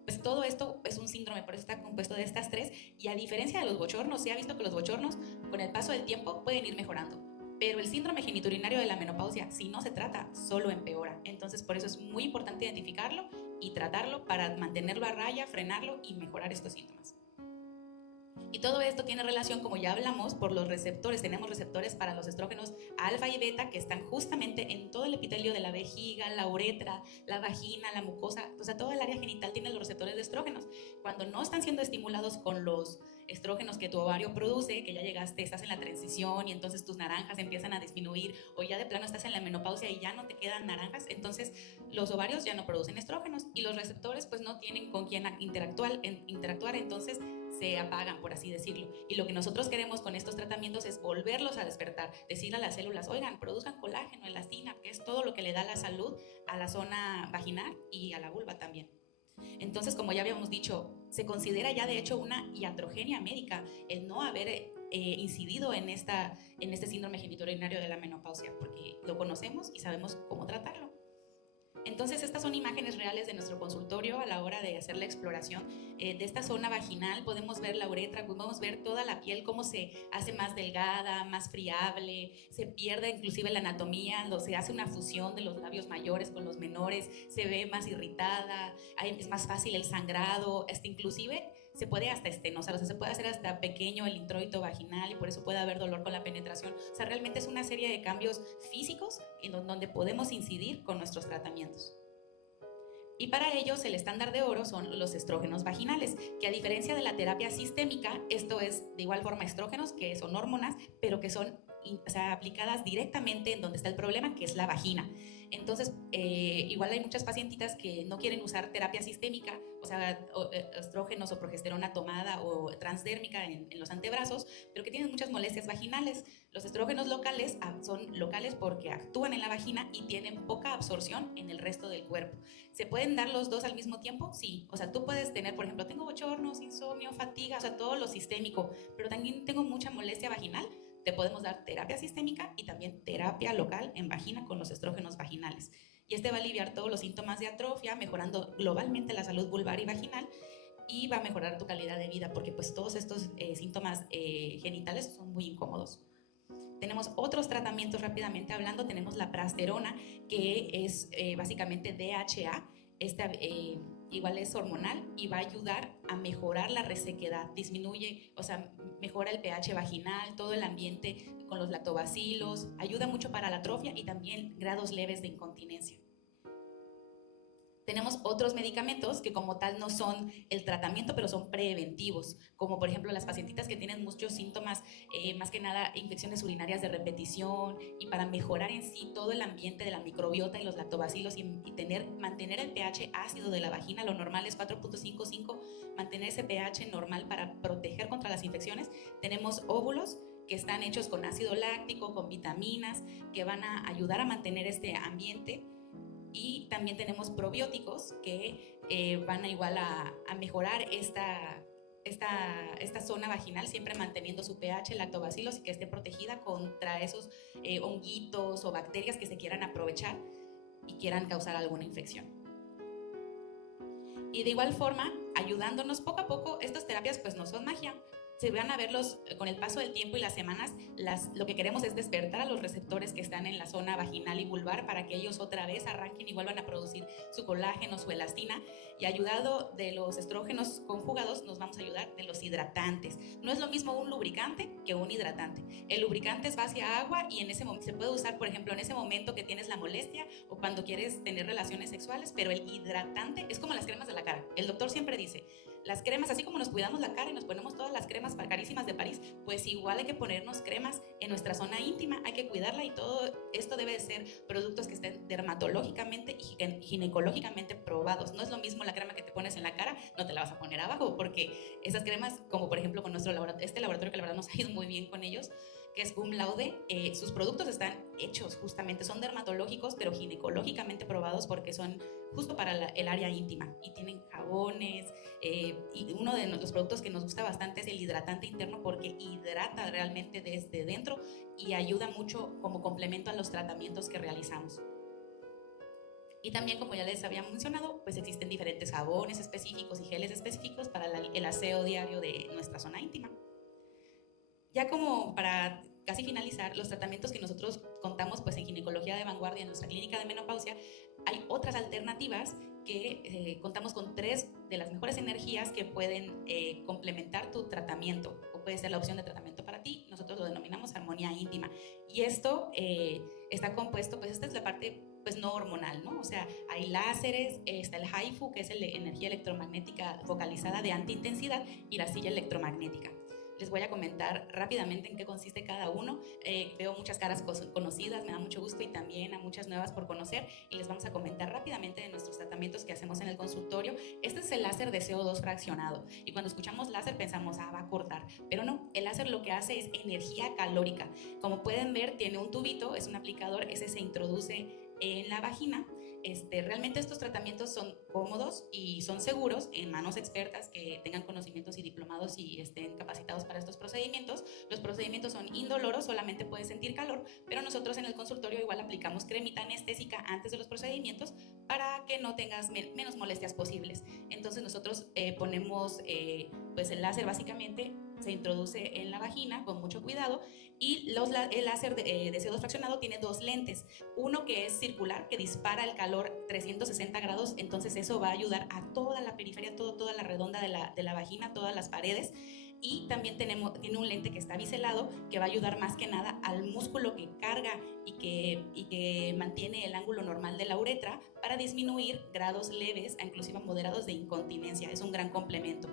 Pues todo esto es un síndrome, por eso está compuesto de estas 3, y a diferencia de los bochornos, se ha visto que los bochornos con el paso del tiempo pueden ir mejorando, pero el síndrome genitourinario de la menopausia, si no se trata, solo empeora. Entonces por eso es muy importante identificarlo y tratarlo para mantenerlo a raya, frenarlo y mejorar estos síntomas. Y todo esto tiene relación, como ya hablamos, por los receptores. Tenemos receptores para los estrógenos alfa y beta que están justamente en todo el epitelio de la vejiga, la uretra, la vagina, la mucosa. O sea, todo el área genital tiene los receptores de estrógenos. Cuando no están siendo estimulados con los estrógenos que tu ovario produce, que ya llegaste, estás en la transición y entonces tus naranjas empiezan a disminuir, o ya de plano estás en la menopausia y ya no te quedan naranjas, entonces los ovarios ya no producen estrógenos y los receptores pues no tienen con quién interactuar, entonces se apagan, por así decirlo. Y lo que nosotros queremos con estos tratamientos es volverlos a despertar, decirle a las células: oigan, produzcan colágeno, elastina, que es todo lo que le da la salud a la zona vaginal y a la vulva también. Entonces, como ya habíamos dicho, se considera ya de hecho una iatrogenia médica el no haber incidido en este síndrome genitourinario de la menopausia, porque lo conocemos y sabemos cómo tratarlo. Entonces, estas son imágenes reales de nuestro consultorio a la hora de hacer la exploración de esta zona vaginal. Podemos ver la uretra, podemos ver toda la piel, cómo se hace más delgada, más friable, se pierde inclusive la anatomía, se hace una fusión de los labios mayores con los menores, se ve más irritada, es más fácil el sangrado, inclusive se puede hasta estenosar, o sea, se puede hacer hasta pequeño el introito vaginal y por eso puede haber dolor con la penetración. O sea, realmente es una serie de cambios físicos en donde podemos incidir con nuestros tratamientos. Y para ello, el estándar de oro son los estrógenos vaginales, que a diferencia de la terapia sistémica, esto es de igual forma estrógenos, que son hormonas, pero que son aplicadas directamente en donde está el problema, que es la vagina. Entonces, igual hay muchas pacientitas que no quieren usar terapia sistémica, o sea, estrógenos o progesterona tomada o transdérmica en los antebrazos, pero que tienen muchas molestias vaginales. Los estrógenos locales son locales porque actúan en la vagina y tienen poca absorción en el resto del cuerpo. ¿Se pueden dar los dos al mismo tiempo? Sí. O sea, tú puedes tener, por ejemplo, tengo bochornos, insomnio, fatiga, o sea, todo lo sistémico, pero también tengo mucha molestia vaginal. Te podemos dar terapia sistémica y también terapia local en vagina con los estrógenos vaginales. Y este va a aliviar todos los síntomas de atrofia, mejorando globalmente la salud vulvar y vaginal, y va a mejorar tu calidad de vida porque pues todos estos síntomas genitales son muy incómodos. Tenemos otros tratamientos rápidamente hablando. Tenemos la prasterona, que es básicamente DHA. Igual es hormonal y va a ayudar a mejorar la resequedad, disminuye, o sea, mejora el pH vaginal, todo el ambiente con los lactobacilos, ayuda mucho para la atrofia y también grados leves de incontinencia. Tenemos otros medicamentos que como tal no son el tratamiento, pero son preventivos, como por ejemplo las pacientitas que tienen muchos síntomas, más que nada infecciones urinarias de repetición, y para mejorar en sí todo el ambiente de la microbiota y los lactobacilos y mantener el pH ácido de la vagina. Lo normal es 4.55, mantener ese pH normal para proteger contra las infecciones. Tenemos óvulos que están hechos con ácido láctico, con vitaminas, que van a ayudar a mantener este ambiente. Y también tenemos probióticos que van a mejorar esta zona vaginal, siempre manteniendo su pH, lactobacilos, y que esté protegida contra esos honguitos o bacterias que se quieran aprovechar y quieran causar alguna infección. Y de igual forma, ayudándonos poco a poco, estas terapias pues no son magia. Se van a verlos con el paso del tiempo y las semanas. Lo que queremos es despertar a los receptores que están en la zona vaginal y vulvar para que ellos otra vez arranquen y vuelvan a producir su colágeno, su elastina. Y ayudado de los estrógenos conjugados, nos vamos a ayudar de los hidratantes. No es lo mismo un lubricante que un hidratante. El lubricante es base a agua y en ese momento se puede usar, por ejemplo, en ese momento que tienes la molestia o cuando quieres tener relaciones sexuales, pero el hidratante es como las cremas de la cara. El doctor siempre dice, las cremas, así como nos cuidamos la cara y nos ponemos todas las cremas carísimas de París, pues igual hay que ponernos cremas en nuestra zona íntima, hay que cuidarla, y todo esto debe de ser productos que estén dermatológicamente y ginecológicamente probados. No es lo mismo la crema que te pones pones en la cara, no te la vas a poner abajo, porque esas cremas, como por ejemplo con nuestro laboratorio, que la verdad nos ha ido muy bien con ellos, que es Cum Laude, sus productos están hechos justamente, son dermatológicos, pero ginecológicamente probados porque son justo para el área íntima y tienen jabones, y uno de los productos que nos gusta bastante es el hidratante interno porque hidrata realmente desde dentro y ayuda mucho como complemento a los tratamientos que realizamos. Y también, como ya les había mencionado, pues existen diferentes jabones específicos y geles específicos para el aseo diario de nuestra zona íntima. Ya como para casi finalizar, los tratamientos que nosotros contamos pues en ginecología de vanguardia en nuestra clínica de menopausia, hay otras alternativas que contamos con 3 de las mejores energías que pueden complementar tu tratamiento o puede ser la opción de tratamiento para ti. Nosotros lo denominamos armonía íntima y esto está compuesto, pues esta es la parte pues no hormonal, ¿no? O sea, hay láseres, está el HIFU, que es la energía electromagnética focalizada de alta intensidad, y la silla electromagnética. Les voy a comentar rápidamente en qué consiste cada uno. Veo muchas caras conocidas, me da mucho gusto, y también a muchas nuevas por conocer, y les vamos a comentar rápidamente de nuestros tratamientos que hacemos en el consultorio. Este es el láser de CO2 fraccionado, y cuando escuchamos láser pensamos, va a cortar, pero no, el láser lo que hace es energía calórica. Como pueden ver, tiene un tubito, es un aplicador, ese se introduce en la vagina. Realmente estos tratamientos son cómodos y son seguros en manos expertas que tengan conocimientos y diplomados y estén capacitados para estos procedimientos. Los procedimientos son indoloros, solamente puedes sentir calor, pero nosotros en el consultorio igual aplicamos cremita anestésica antes de los procedimientos para que no tengas menos molestias posibles. Entonces nosotros ponemos pues el láser básicamente se introduce en la vagina con mucho cuidado, y el láser de CO2 fraccionado tiene 2 lentes, uno que es circular, que dispara el calor 360 grados, entonces eso va a ayudar a toda la periferia, toda la redonda de la vagina, todas las paredes. Y también tiene un lente que está biselado, que va a ayudar más que nada al músculo que carga y que mantiene el ángulo normal de la uretra para disminuir grados leves a inclusive moderados de incontinencia. Es un gran complemento.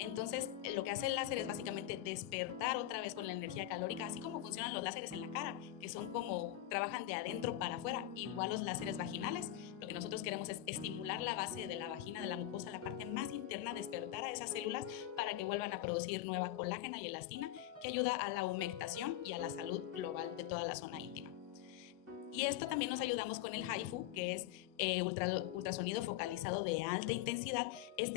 Entonces, lo que hace el láser es básicamente despertar otra vez con la energía calórica, así como funcionan los láseres en la cara, que son como, trabajan de adentro para afuera, igual los láseres vaginales. Lo que nosotros queremos es estimular la base de la vagina, de la mucosa, la parte más interna, despertar a esas células para que vuelvan a producir nueva colágena y elastina, que ayuda a la humectación y a la salud global de toda la zona íntima. Y esto también nos ayudamos con el HIFU, que es ultrasonido focalizado de alta intensidad.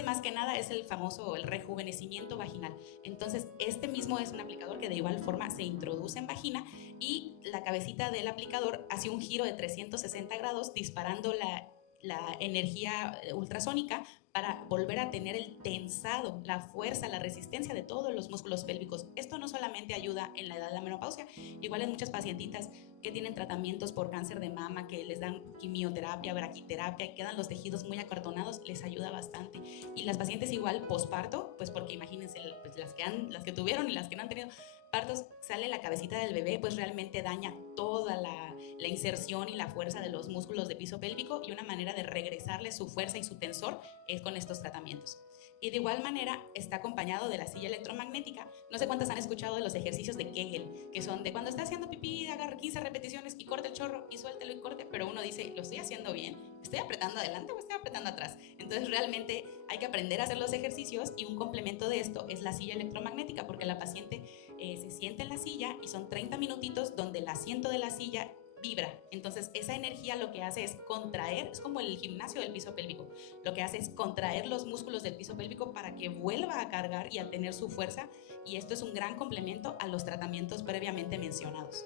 Más que nada es el famoso el rejuvenecimiento vaginal. Entonces este mismo es un aplicador que de igual forma se introduce en vagina, y la cabecita del aplicador hace un giro de 360 grados disparando la energía ultrasónica para volver a tener el tensado, la fuerza, la resistencia de todos los músculos pélvicos. Esto no solamente ayuda en la edad de la menopausia, igual en muchas pacientitas que tienen tratamientos por cáncer de mama, que les dan quimioterapia, braquiterapia y quedan los tejidos muy acartonados, les ayuda bastante. Y las pacientes igual posparto, pues porque imagínense, pues las que tuvieron y las que no han tenido partos, sale la cabecita del bebé, pues realmente daña toda la inserción y la fuerza de los músculos de piso pélvico, y una manera de regresarle su fuerza y su tensor es con estos tratamientos. Y de igual manera está acompañado de la silla electromagnética. No sé cuántas han escuchado de los ejercicios de Kegel, que son de cuando está haciendo pipí, agarra 15 repeticiones y corta el chorro y suéltelo y corte, pero uno dice, ¿lo estoy haciendo bien? ¿Estoy apretando adelante o estoy apretando atrás? Entonces realmente hay que aprender a hacer los ejercicios, y un complemento de esto es la silla electromagnética, porque la paciente se sienta en la silla y son 30 minutitos donde el asiento de la silla vibra. Entonces esa energía lo que hace es contraer, es como el gimnasio del piso pélvico, lo que hace es contraer los músculos del piso pélvico para que vuelva a cargar y a tener su fuerza, y esto es un gran complemento a los tratamientos previamente mencionados,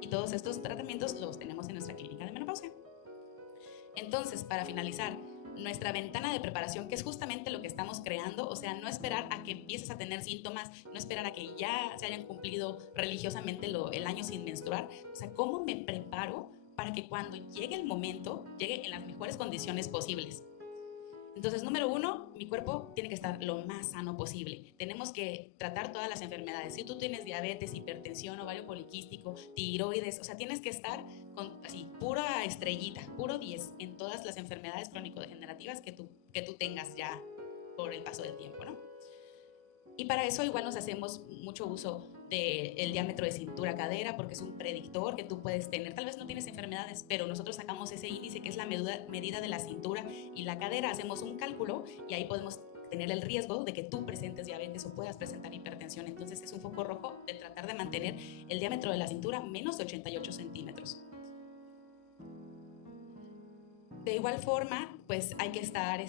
y todos estos tratamientos los tenemos en nuestra clínica de menopausia. Entonces, para finalizar, nuestra ventana de preparación, que es justamente lo que estamos creando, o sea, no esperar a que empieces a tener síntomas, no esperar a que ya se hayan cumplido religiosamente el año sin menstruar, o sea, ¿cómo me preparo para que cuando llegue el momento, llegue en las mejores condiciones posibles? Entonces, número 1, mi cuerpo tiene que estar lo más sano posible. Tenemos que tratar todas las enfermedades. Si tú tienes diabetes, hipertensión, ovario poliquístico, tiroides, o sea, tienes que estar con así, pura estrellita, puro 10 en todas las enfermedades crónico-degenerativas que tú tengas ya por el paso del tiempo, ¿no? Y para eso igual nos hacemos mucho uso del diámetro de cintura-cadera, porque es un predictor que tú puedes tener. Tal vez no tienes enfermedades, pero nosotros sacamos ese índice que es la medida de la cintura y la cadera. Hacemos un cálculo y ahí podemos tener el riesgo de que tú presentes diabetes o puedas presentar hipertensión. Entonces es un foco rojo de tratar de mantener el diámetro de la cintura menos de 88 centímetros. De igual forma, pues hay que estar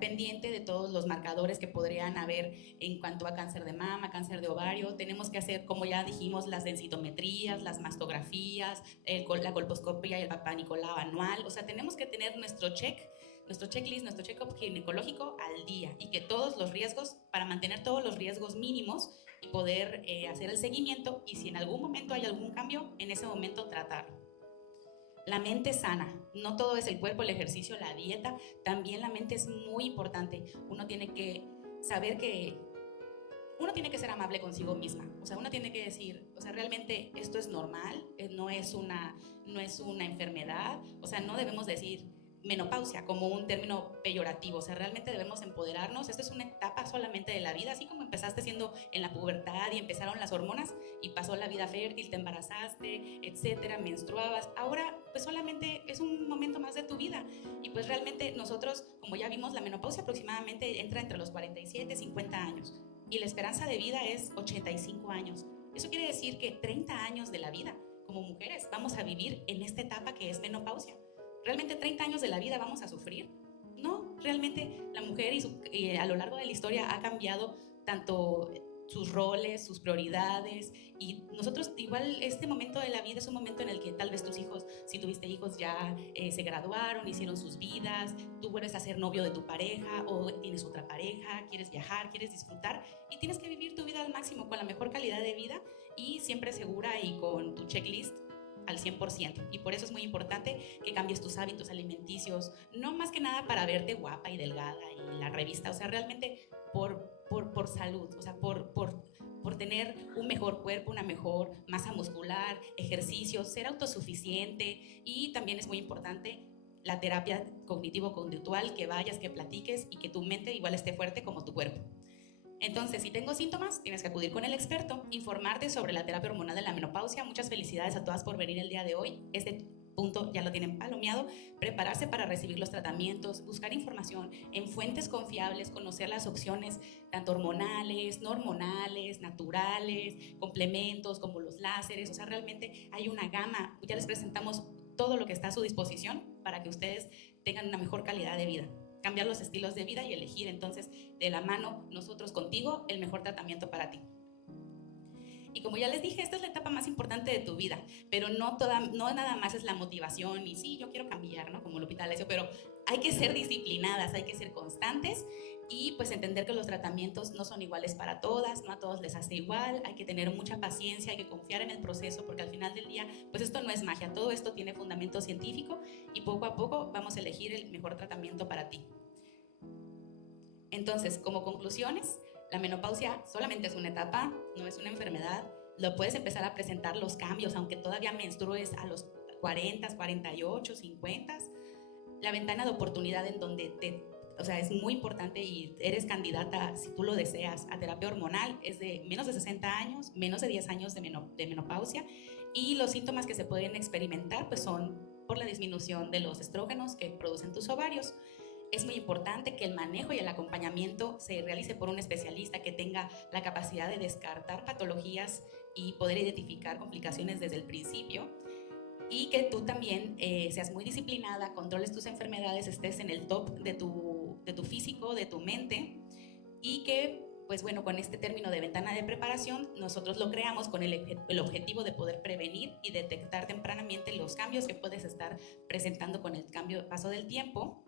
pendiente de todos los marcadores que podrían haber en cuanto a cáncer de mama, cáncer de ovario. Tenemos que hacer, como ya dijimos, las densitometrías, las mastografías, la colposcopia y el Papá Nicolau anual. O sea, tenemos que tener nuestro checklist, nuestro check-up ginecológico al día y que todos los riesgos, para mantener todos los riesgos mínimos y poder hacer el seguimiento, y si en algún momento hay algún cambio, en ese momento tratarlo. La mente sana, no todo es el cuerpo, el ejercicio, la dieta, también la mente es muy importante. Uno tiene que saber que uno tiene que ser amable consigo misma, o sea, uno tiene que decir, o sea, realmente esto es normal, no es una enfermedad, o sea, no debemos decir menopausia como un término peyorativo, o sea, realmente debemos empoderarnos. Esta es una etapa solamente de la vida, así como empezaste siendo en la pubertad y empezaron las hormonas y pasó la vida fértil, te embarazaste, etcétera, menstruabas, ahora pues solamente es un momento más de tu vida y pues realmente nosotros, como ya vimos, la menopausia aproximadamente entra entre los 47 y 50 años y la esperanza de vida es 85 años. Eso quiere decir que 30 años de la vida como mujeres vamos a vivir en esta etapa que es menopausia. ¿Realmente 30 años de la vida vamos a sufrir? No, realmente la mujer a lo largo de la historia ha cambiado tanto sus roles, sus prioridades, y nosotros igual este momento de la vida es un momento en el que tal vez tus hijos, si tuviste hijos, ya se graduaron, hicieron sus vidas, tú vuelves a ser novio de tu pareja o tienes otra pareja, quieres viajar, quieres disfrutar y tienes que vivir tu vida al máximo con la mejor calidad de vida y siempre segura y con tu checklist al 100%, y por eso es muy importante que cambies tus hábitos alimenticios, no más que nada para verte guapa y delgada y la revista, o sea, realmente por salud, o sea, por tener un mejor cuerpo, una mejor masa muscular, ejercicio, ser autosuficiente. Y también es muy importante la terapia cognitivo-conductual, que vayas, que platiques y que tu mente igual esté fuerte como tu cuerpo. Entonces, si tengo síntomas, tienes que acudir con el experto, informarte sobre la terapia hormonal de la menopausia. Muchas felicidades a todas por venir el día de hoy. Este punto ya lo tienen palomeado. Prepararse para recibir los tratamientos, buscar información en fuentes confiables, conocer las opciones tanto hormonales, no hormonales, naturales, complementos como los láseres. O sea, realmente hay una gama. Ya les presentamos todo lo que está a su disposición para que ustedes tengan una mejor calidad de vida. Cambiar los estilos de vida y elegir entonces de la mano nosotros contigo el mejor tratamiento para ti. Y como ya les dije, esta es la etapa más importante de tu vida, pero no nada más es la motivación y sí, yo quiero cambiar, ¿no? Como Lupita D'Alessio, pero hay que ser disciplinadas, hay que ser constantes y pues entender que los tratamientos no son iguales para todas, no a todos les hace igual, hay que tener mucha paciencia, hay que confiar en el proceso porque al final del día, pues esto no es magia, todo esto tiene fundamento científico y poco a poco vamos a elegir el mejor tratamiento para ti. Entonces, como conclusiones, la menopausia solamente es una etapa, no es una enfermedad. Lo puedes empezar a presentar los cambios, aunque todavía menstrues a los 40, 48, 50. La ventana de oportunidad en donde es muy importante y eres candidata, si tú lo deseas, a terapia hormonal es de menos de 60 años, menos de 10 años de menopausia, y los síntomas que se pueden experimentar pues son por la disminución de los estrógenos que producen tus ovarios. Es muy importante que el manejo y el acompañamiento se realice por un especialista que tenga la capacidad de descartar patologías y poder identificar complicaciones desde el principio, y que tú también seas muy disciplinada, controles tus enfermedades, estés en el top de tu físico, de tu mente, y que pues bueno, con este término de ventana de preparación nosotros lo creamos con el objetivo de poder prevenir y detectar tempranamente los cambios que puedes estar presentando con el paso del tiempo.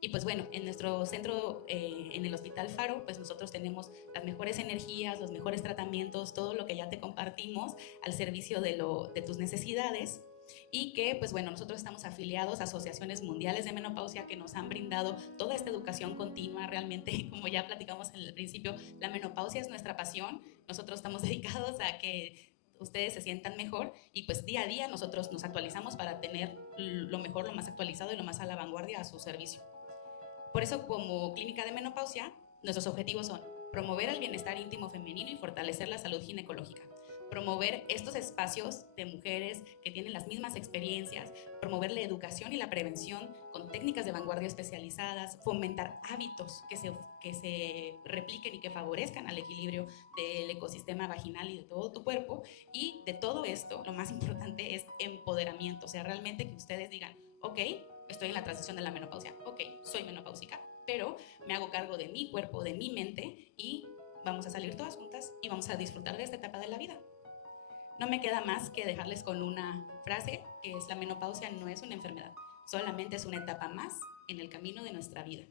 Y pues bueno, en nuestro centro, en el Hospital Faro, pues nosotros tenemos las mejores energías, los mejores tratamientos, todo lo que ya te compartimos al servicio de tus necesidades. Y que pues bueno, nosotros estamos afiliados a asociaciones mundiales de menopausia que nos han brindado toda esta educación continua. Realmente, como ya platicamos en el principio, la menopausia es nuestra pasión. Nosotros estamos dedicados a que ustedes se sientan mejor y pues día a día nosotros nos actualizamos para tener lo mejor, lo más actualizado y lo más a la vanguardia a su servicio. Por eso, como clínica de menopausia, nuestros objetivos son promover el bienestar íntimo femenino y fortalecer la salud ginecológica. Promover estos espacios de mujeres que tienen las mismas experiencias, promover la educación y la prevención con técnicas de vanguardia especializadas, fomentar hábitos que se repliquen y que favorezcan al equilibrio del ecosistema vaginal y de todo tu cuerpo. Y de todo esto, lo más importante es empoderamiento, o sea, realmente que ustedes digan, ok, estoy en la transición de la menopausia, ok, soy menopáusica, pero me hago cargo de mi cuerpo, de mi mente y vamos a salir todas juntas y vamos a disfrutar de esta etapa de la vida. No me queda más que dejarles con una frase, que es: la menopausia no es una enfermedad, solamente es una etapa más en el camino de nuestra vida.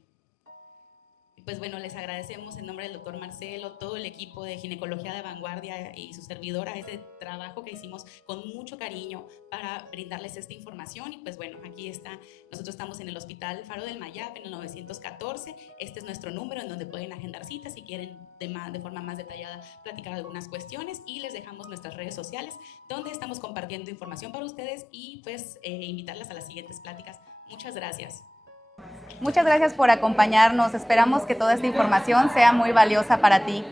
Pues bueno, les agradecemos en nombre del doctor Marcelo, todo el equipo de Ginecología de Vanguardia y su servidora, ese trabajo que hicimos con mucho cariño para brindarles esta información. Y pues bueno, aquí está, nosotros estamos en el Hospital Faro del Mayab, en el 914, este es nuestro número en donde pueden agendar citas si quieren de forma más detallada platicar algunas cuestiones, y les dejamos nuestras redes sociales donde estamos compartiendo información para ustedes y pues invitarlas a las siguientes pláticas. Muchas gracias. Muchas gracias por acompañarnos. Esperamos que toda esta información sea muy valiosa para ti.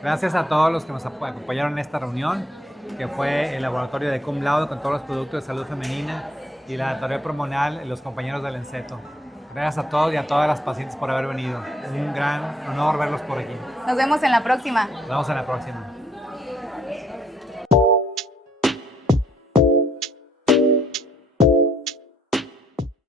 Gracias a todos los que nos acompañaron en esta reunión, que fue el laboratorio de Cum Laude con todos los productos de salud femenina y la teoría hormonal y los compañeros del ENCETO. Gracias a todos y a todas las pacientes por haber venido. Un gran honor verlos por aquí. Nos vemos en la próxima. Nos vemos en la próxima.